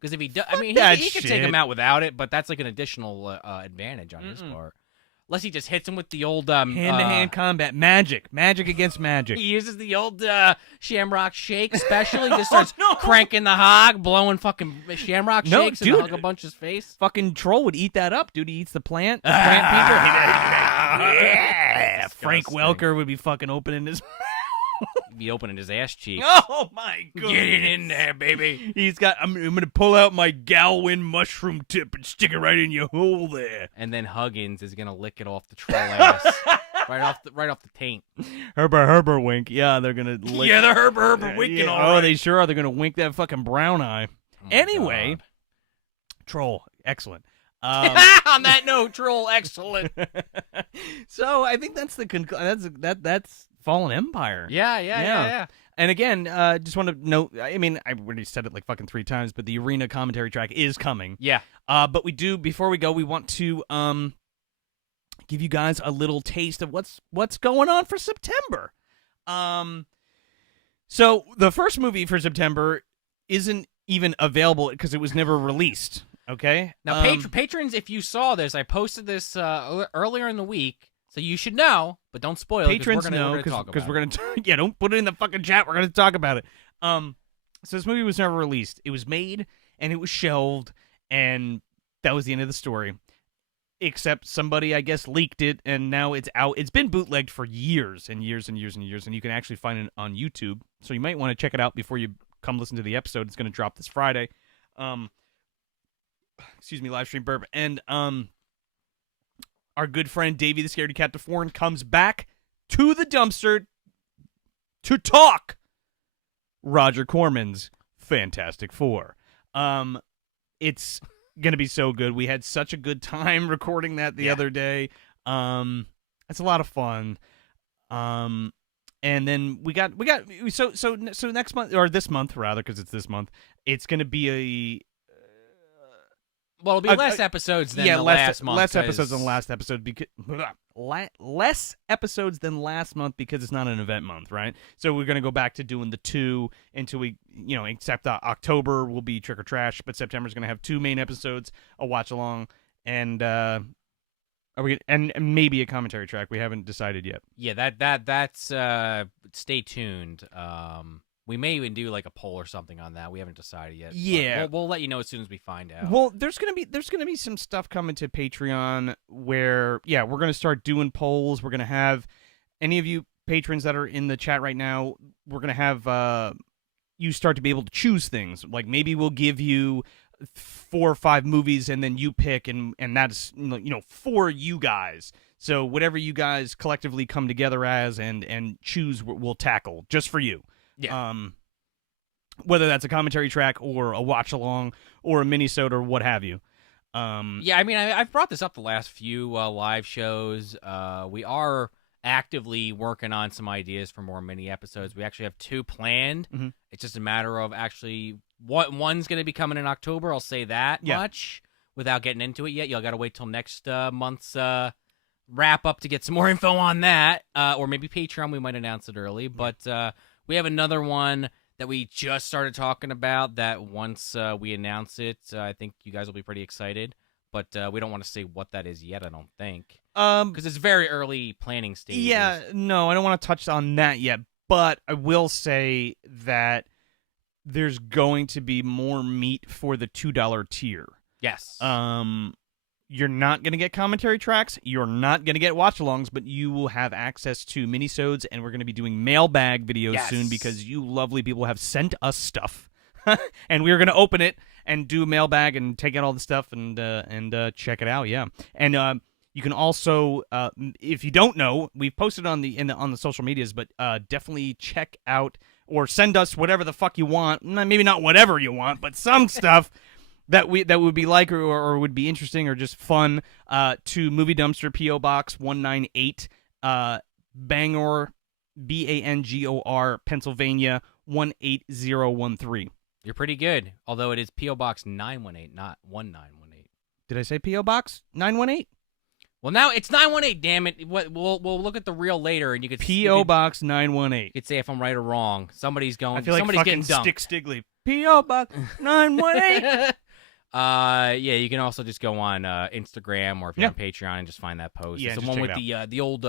Because if he does, I mean, he could take him out without it, but that's like an additional advantage on his part. Unless he just hits him with the old hand-to-hand combat, magic against magic. He uses the old Shamrock Shake special. He just starts cranking the hog, blowing fucking Shamrock Shakes in Hug-A-Bunch's face. Fucking troll would eat that up, dude. He eats the plant. Plant people. Yeah. Frank Welker would be fucking opening his. He'd be opening his ass cheeks. Oh my God! Get it in there, baby. He's got. I'm gonna pull out my Galwin mushroom tip and stick it right in your hole there. And then Huggins is gonna lick it off the troll ass, right off the taint. Herber wink. Yeah, they're gonna lick. Yeah, the Herber winking. Yeah. All right. They sure are. They're gonna wink that fucking brown eye. Oh anyway, God. Troll, excellent. On that note, troll, excellent. So I think that's that's Fallen Empire. Yeah. And again, just want to note, I mean, I already said it like fucking 3 times, but the arena commentary track is coming. Yeah. But before we go, we want to give you guys a little taste of what's going on for September. So the first movie for September isn't even available because it was never released. Okay. Now, patrons, if you saw this, I posted this earlier in the week. So you should know, but don't spoil it. Patrons know because we're going to yeah, don't put it in the fucking chat. We're going to talk about it. So this movie was never released. It was made and it was shelved, and that was the end of the story. Except somebody, I guess, leaked it, and now it's out. It's been bootlegged for years and years and years and years, and you can actually find it on YouTube. So you might want to check it out before you come listen to the episode. It's going to drop this Friday. Excuse me, live stream burp. And our good friend Davey the Scaredy Cat DeForn comes back to the dumpster to talk Roger Corman's Fantastic Four. It's going to be so good. We had such a good time recording that the other day. It's a lot of fun. And then we got so next month, or this month rather, because it's this month, it's going to be Well, it'll be less episodes than last month. Less episodes than last episode because less episodes than last month because it's not an event month, right? So we're gonna go back to doing the 2 until we, except October will be Trick or Trash, but September's gonna have 2 main episodes, a watch along, and and maybe a commentary track. We haven't decided yet. Yeah, that's stay tuned. We may even do like a poll or something on that. We haven't decided yet. Yeah, we'll let you know as soon as we find out. Well, there's gonna be some stuff coming to Patreon where we're gonna start doing polls. We're gonna have any of you patrons that are in the chat right now. We're gonna have you start to be able to choose things. Like maybe we'll give you 4 or 5 movies, and then you pick, and that's for you guys. So whatever you guys collectively come together as and choose, we'll tackle just for you. Yeah. Whether that's a commentary track or a watch along or a mini-sode or what have you. Yeah, I mean, I've brought this up the last few live shows. We are actively working on some ideas for more mini episodes. We actually have 2 planned. Mm-hmm. It's just a matter of actually one's going to be coming in October. I'll say that much without getting into it yet. Y'all got to wait till next month's wrap up to get some more info on that, or maybe Patreon. We might announce it early, but we have another one that we just started talking about that once we announce it, I think you guys will be pretty excited. But we don't want to say what that is yet, I don't think. Because it's very early planning stages. Yeah, no, I don't want to touch on that yet. But I will say that there's going to be more meat for the $2 tier. Yes. You're not going to get commentary tracks. You're not going to get watch-alongs, but you will have access to minisodes, and we're going to be doing mailbag videos soon because you lovely people have sent us stuff. And we're going to open it and do mailbag and take out all the stuff and check it out, yeah. And you can also, if you don't know, we've posted on the social medias, but definitely check out or send us whatever the fuck you want. Maybe not whatever you want, but some stuff that would be like or would be interesting or just fun to Movie Dumpster, P.O. Box 198, Bangor, Bangor, Pennsylvania 18013. You're pretty good, although it is P.O. Box 918, not 1918. Did I say P.O. Box 918? Well, now it's 918, damn it. We'll look at the reel later, and you could P.O. Box 918. You could say if I'm right or wrong. Somebody's going. I feel like somebody's fucking getting dumped. Stick Stigley. P.O. Box 918. Yeah, you can also just go on Instagram or if you're on Patreon and just find that post. Yeah, it's the one with the old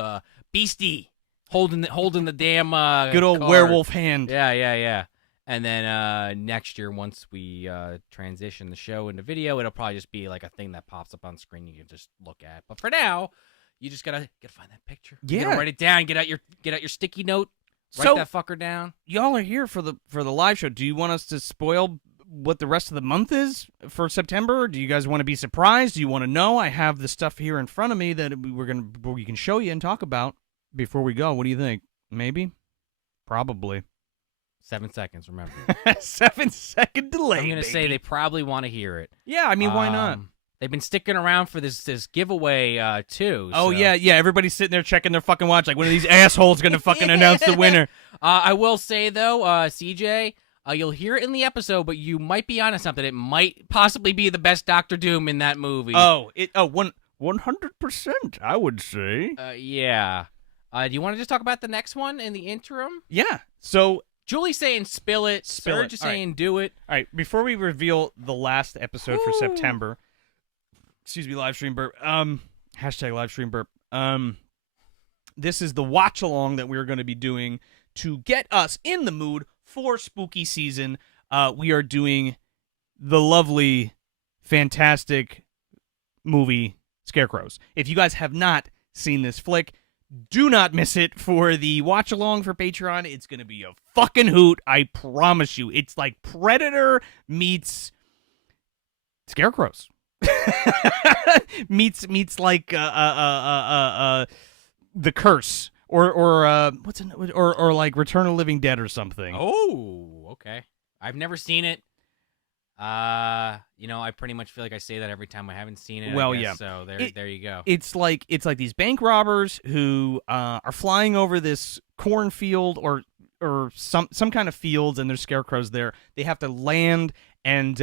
beastie holding the damn good old card. werewolf hand. Yeah. And then next year, once we transition the show into video, it'll probably just be like a thing that pops up on screen you can just look at. But for now, you just gotta find that picture. Yeah, you gotta write it down. Get out your sticky note. Write that fucker down. Y'all are here for the live show. Do you want us to spoil what the rest of the month is for September? Do you guys want to be surprised? Do you want to know? I have the stuff here in front of me that we can show you and talk about before we go. What do you think? Maybe? Probably. 7 seconds, remember. 7-second delay. I'm going to say they probably want to hear it. Yeah, I mean, why not? They've been sticking around for this giveaway, too. Oh, so. yeah. Everybody's sitting there checking their fucking watch like one of these assholes going to fucking announce the winner. I will say, though, CJ, you'll hear it in the episode, but you might be onto something. It might possibly be the best Dr. Doom in that movie. 100%, I would say. Yeah. Do you want to just talk about the next one in the interim? Yeah. So Julie's saying spill it. Serge is saying do it. All right. Before we reveal the last episode for September, excuse me, live stream burp. Hashtag live stream burp. This is the watch along that we're going to be doing to get us in the mood for spooky season. We are doing the lovely, fantastic movie Scarecrows. If you guys have not seen this flick, do not miss it for the watch along for Patreon. It's going to be a fucking hoot. I promise you. It's like Predator meets Scarecrows. meets like The Curse or like Return of the Living Dead or something. Oh, okay. I've never seen it. I pretty much feel like I say that every time I haven't seen it. Well, I guess, yeah. So there you go. It's like these bank robbers who are flying over this cornfield or some kind of fields, and there's scarecrows there. They have to land, and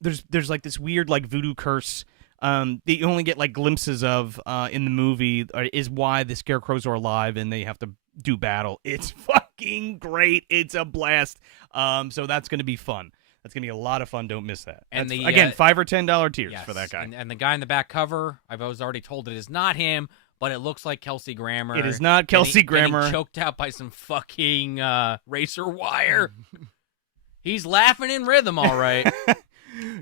there's like this weird like voodoo curse that you only get like glimpses of in the movie is why the scarecrows are alive and they have to do battle. It's fucking great. It's a blast. So that's going to be fun. That's going to be a lot of fun. Don't miss that. And again, $5 or $10 tiers for that guy. And the guy in the back cover, I was already told it is not him, but it looks like Kelsey Grammer. It is not Kelsey Grammer. Getting choked out by some fucking racer wire. He's laughing in rhythm, all right.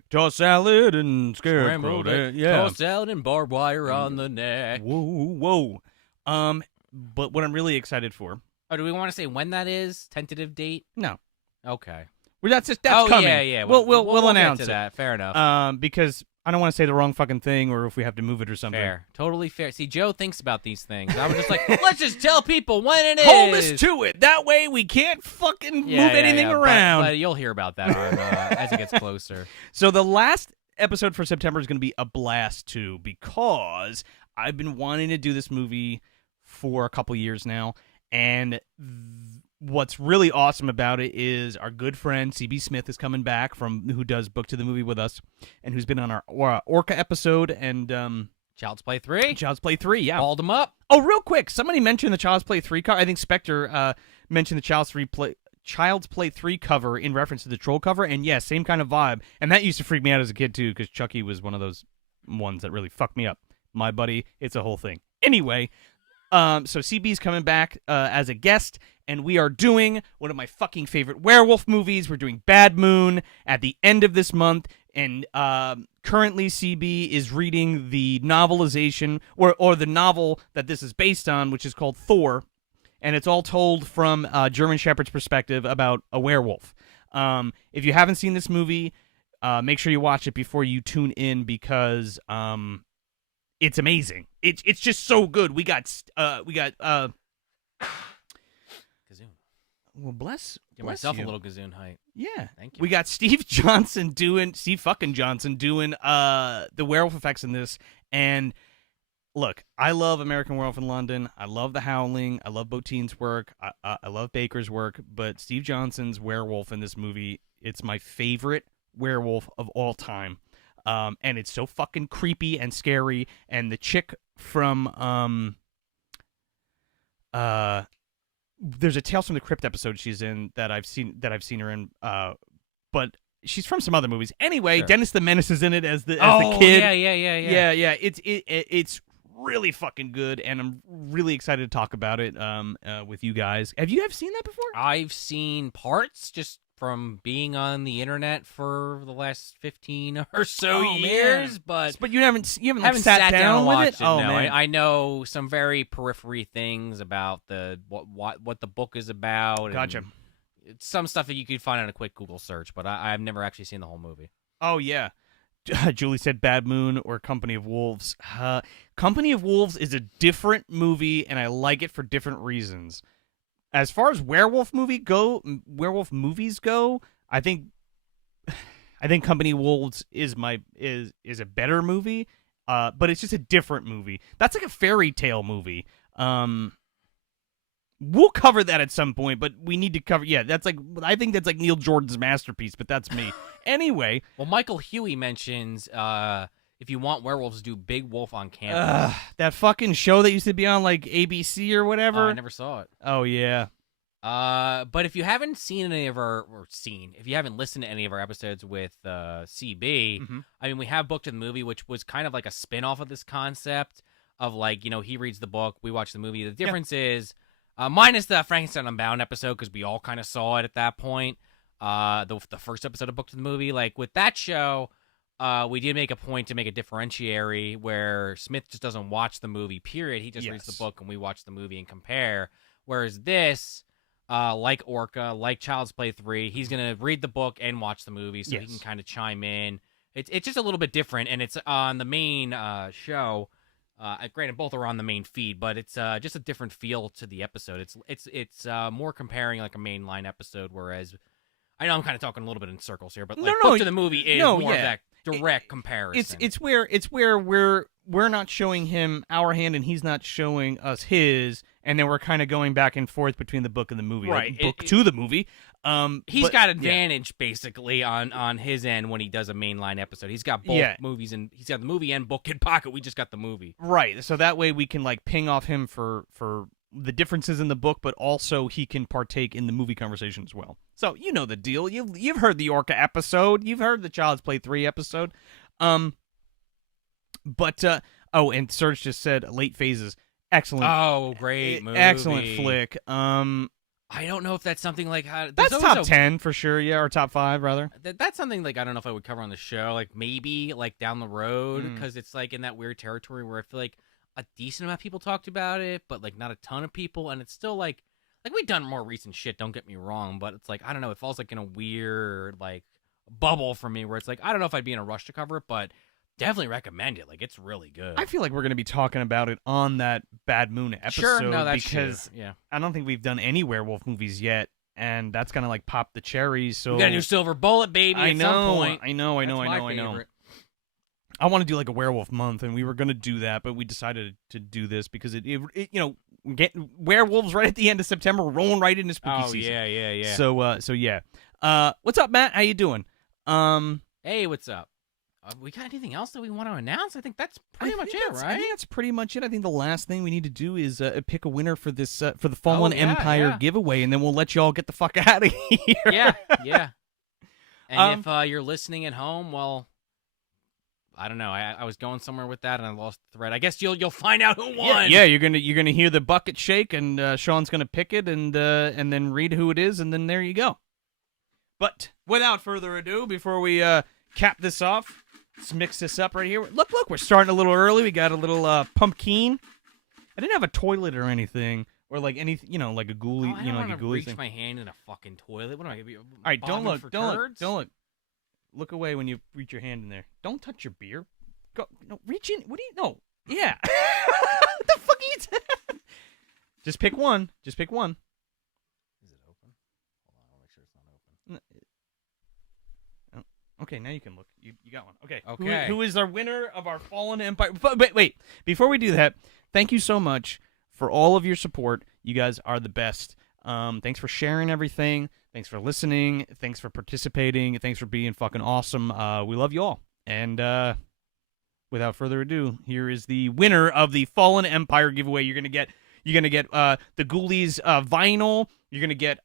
Toss salad and scarecrow. Yeah. Toss salad and barbed wire on the neck. Whoa. But what I'm really excited for. Oh, do we want to say when that is? Tentative date? No. Okay. Well, that's oh, coming. yeah. We'll announce get to that. Fair enough. Because I don't want to say the wrong fucking thing, or if we have to move it or something. Fair. Totally fair. See, Joe thinks about these things. I was just like, let's just tell people when it is. Hold us to it. That way we can't fucking move anything around. But you'll hear about that as it gets closer. So the last episode for September is going to be a blast, too, because I've been wanting to do this movie for a couple years now, and what's really awesome about it is our good friend CB Smith is coming back who does Book to the Movie with us, and who's been on our Orca episode and Child's Play 3. Child's Play 3, yeah. Balled him up. Oh, real quick, somebody mentioned the Child's Play 3 cover. I think Spectre mentioned the Child's Play 3 cover in reference to the Troll cover, and yeah, same kind of vibe. And that used to freak me out as a kid too, because Chucky was one of those ones that really fucked me up. My buddy, it's a whole thing. Anyway, so CB's coming back as a guest, and we are doing one of my fucking favorite werewolf movies. We're doing Bad Moon at the end of this month, and currently CB is reading the novelization, or the novel that this is based on, which is called Thor, and it's all told from German Shepherd's perspective about a werewolf. If you haven't seen this movie, make sure you watch it before you tune in, because it's amazing. It's just so good. We got Gazoon. well, bless myself you. a little Gazoon height. Yeah. Thank you. We got Steve Johnson doing the werewolf effects in this. And look, I love American Werewolf in London. I love The Howling. I love Botine's work. I love Baker's work. But Steve Johnson's werewolf in this movie, it's my favorite werewolf of all time. And it's so fucking creepy and scary. And the chick from there's a Tales from the Crypt episode she's in that I've seen her in, but she's from some other movies. Anyway, Sure. Dennis the Menace is in it as the Oh, kid. yeah. It's really fucking good, and I'm really excited to talk about it with you guys. Have you ever seen that before? I've seen parts just from being on the internet for the last 15 or so years, man. but you haven't like, sat down and with watched it. Oh no, man, I know some very periphery things about what the book is about. Gotcha. And it's some stuff that you could find on a quick Google search, but I've never actually seen the whole movie. Oh yeah. Julie said Bad Moon or Company of Wolves. Company of Wolves is a different movie, and I like it for different reasons. As far as werewolf movies go, I think Company of Wolves is a better movie, but it's just a different movie. That's like a fairy tale movie. We'll cover that at some point, but we need to cover. Yeah, I think that's like Neil Jordan's masterpiece, but that's me. Anyway, well, Michael Huey mentions if you want werewolves, do Big Wolf on Campus. that fucking show that used to be on like ABC or whatever. I never saw it. Oh yeah. But if you haven't seen if you haven't listened to any of our episodes with CB, Mm-hmm. I mean, we have Booked to the Movie, which was kind of like a spin-off of this concept of like, he reads the book, we watch the movie. The difference is, minus the Frankenstein Unbound episode, because we all kind of saw it at that point. The first episode of Booked to the Movie, like with that show, we did make a point to make a differentiary where Smith just doesn't watch the movie, period. He just reads the book and we watch the movie and compare. Whereas this, like Orca, like Child's Play 3, he's going to read the book and watch the movie, so he can kind of chime in. It's just a little bit different, and it's on the main show. Granted, both are on the main feed, but it's just a different feel to the episode. It's more comparing like a mainline episode, whereas I know I'm kind of talking a little bit in circles here, but like Book to the Movie is more of that direct comparison. It's where we're not showing him our hand and he's not showing us his, and then we're kind of going back and forth between the book and the movie, right? Like book to the movie. He's got advantage basically on his end when he does a mainline episode. He's got both movies, and he's got the movie and book in pocket. We just got the movie, right? So that way we can like ping off him for the differences in the book, but also he can partake in the movie conversation as well. So you know the deal. You've heard the Orca episode. You've heard the Child's Play 3 episode. But and Serge just said Late Phases. Excellent. Oh, great movie. Excellent flick. I don't know if that's something like that's top 10 for sure. Yeah, or top 5 rather. That's something like I don't know if I would cover on the show. Like maybe like down the road, because it's like in that weird territory where I feel like a decent amount of people talked about it, but like not a ton of people, and it's still like like we've done more recent shit. Don't get me wrong, but it's like I don't know. It falls like in a weird like bubble for me where it's like I don't know if I'd be in a rush to cover it, but definitely recommend it. Like it's really good. I feel like we're going to be talking about it on that Bad Moon episode. Sure, no, that's because true. Yeah, I don't think we've done any werewolf movies yet, and that's gonna like pop the cherry. So we got a new Silver Bullet, baby. I at know, some point. I know. That's my favorite. I want to do like a werewolf month, and we were gonna do that, but we decided to do this because it get werewolves right at the end of September, rolling right into spooky season. Yeah. So yeah. What's up, Matt? How you doing? Hey, what's up? We got anything else that we want to announce? I think that's pretty much it, right? I think that's pretty much it. I think the last thing we need to do is pick a winner for this for the Fallen Empire giveaway, and then we'll let you all get the fuck out of here. Yeah. And if you're listening at home, well, I don't know. I was going somewhere with that, and I lost the thread. I guess you'll find out who won. Yeah. You're gonna hear the bucket shake, and Sean's gonna pick it, and then read who it is, and then there you go. But without further ado, before we cap this off, let's mix this up right here. Look, we're starting a little early. We got a little pumpkin. I didn't have a toilet or anything, or like any, like a ghoulie, I don't like a want to ghoulie reach thing. my hand in a fucking toilet. What am I gonna be? All right, don't look. Curds? Don't look. Look away when you reach your hand in there. Don't touch your beer. Go. No, reach in. What do you? No. Yeah. What the fuck are you doing? Just pick one. Is it open? Hold on, I'll make sure it's not open. Okay, now you can look. You got one. Okay. Okay. Who is our winner of our Fallen Empire? But wait. Before we do that, thank you so much for all of your support. You guys are the best. Thanks for sharing everything. Thanks for listening. Thanks for participating. Thanks for being fucking awesome. We love you all. And without further ado, here is the winner of the Fallen Empire giveaway. You're gonna get the Ghoulies vinyl. You're gonna get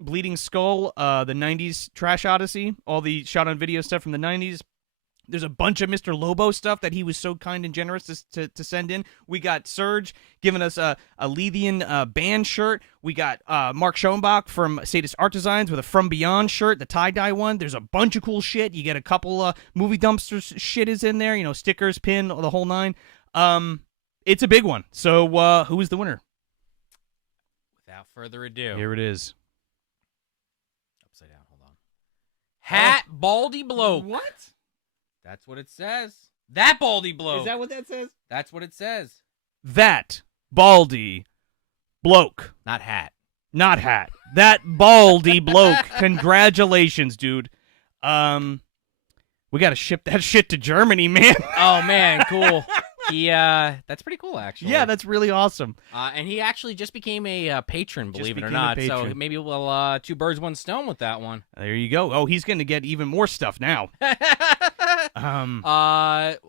Bleeding Skull, the 90s Trash Odyssey, all the shot on video stuff from the 90s. There's a bunch of Mr. Lobo stuff that he was so kind and generous to send in. We got Serge giving us a Lethian band shirt. We got Mark Schoenbach from Sadist Art Designs with a From Beyond shirt, the tie-dye one. There's a bunch of cool shit. You get a couple movie dumpsters shit is in there, stickers, pin, the whole nine. It's a big one. So who is the winner? Without further ado, Here it is. upside down. Hold on. Hat Baldy Bloke. What? That's what it says. That Baldy Bloke. Is that what that says? That's what it says. That baldy bloke. Not hat. Not hat. That baldy bloke. Congratulations, dude. We gotta ship that shit to Germany, man. Oh man, cool. That's pretty cool, actually. Yeah, that's really awesome. And he actually just became a patron, believe it or became not. a So patron. maybe we'll two birds, one stone with that one. There you go. Oh, he's gonna get even more stuff now.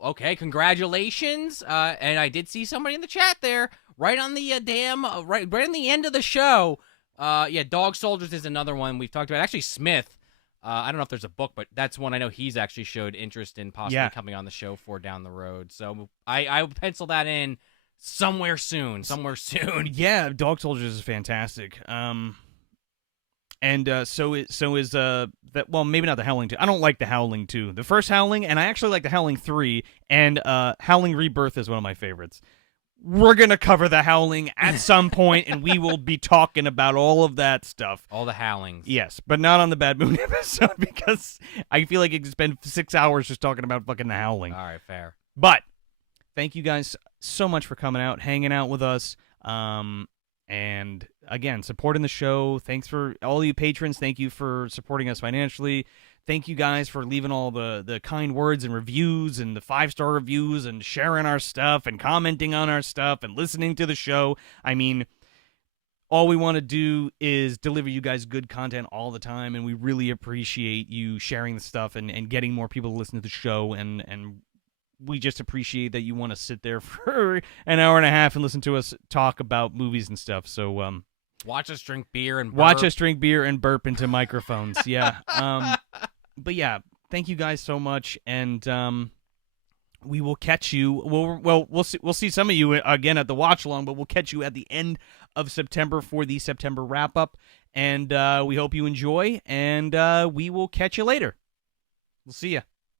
Okay, congratulations. And I did see somebody in the chat there, right on the right in the end of the show. Dog Soldiers is another one we've talked about. Actually, Smith. I don't know if there's a book, but that's one I know he's actually showed interest in possibly coming on the show for down the road. So I pencil that in somewhere soon. Yeah, Dog Soldiers is fantastic. And so is that. Well, maybe not the Howling 2. I don't like the Howling 2. The first Howling, and I actually like the Howling 3. And Howling Rebirth is one of my favorites. We're gonna cover the Howling at some point, and we will be talking about all of that stuff. All the Howlings. Yes, but not on the Bad Moon episode because I feel like it could spend 6 hours just talking about fucking the Howling. All right, fair. But thank you guys so much for coming out, hanging out with us. And again, supporting the show. Thanks for all you patrons. Thank you for supporting us financially. Thank you guys for leaving all the kind words and reviews and the 5-star reviews and sharing our stuff and commenting on our stuff and listening to the show. I mean, all we want to do is deliver you guys good content all the time, and we really appreciate you sharing the stuff and getting more people to listen to the show, and we just appreciate that you want to sit there for an hour and a half and listen to us talk about movies and stuff. So watch us drink beer and burp. Watch us drink beer and burp into microphones. Yeah. But yeah, thank you guys so much, and we will catch you. We'll see some of you again at the watch-along, but we'll catch you at the end of September for the September wrap-up, and we hope you enjoy, and we will catch you later. We'll see you.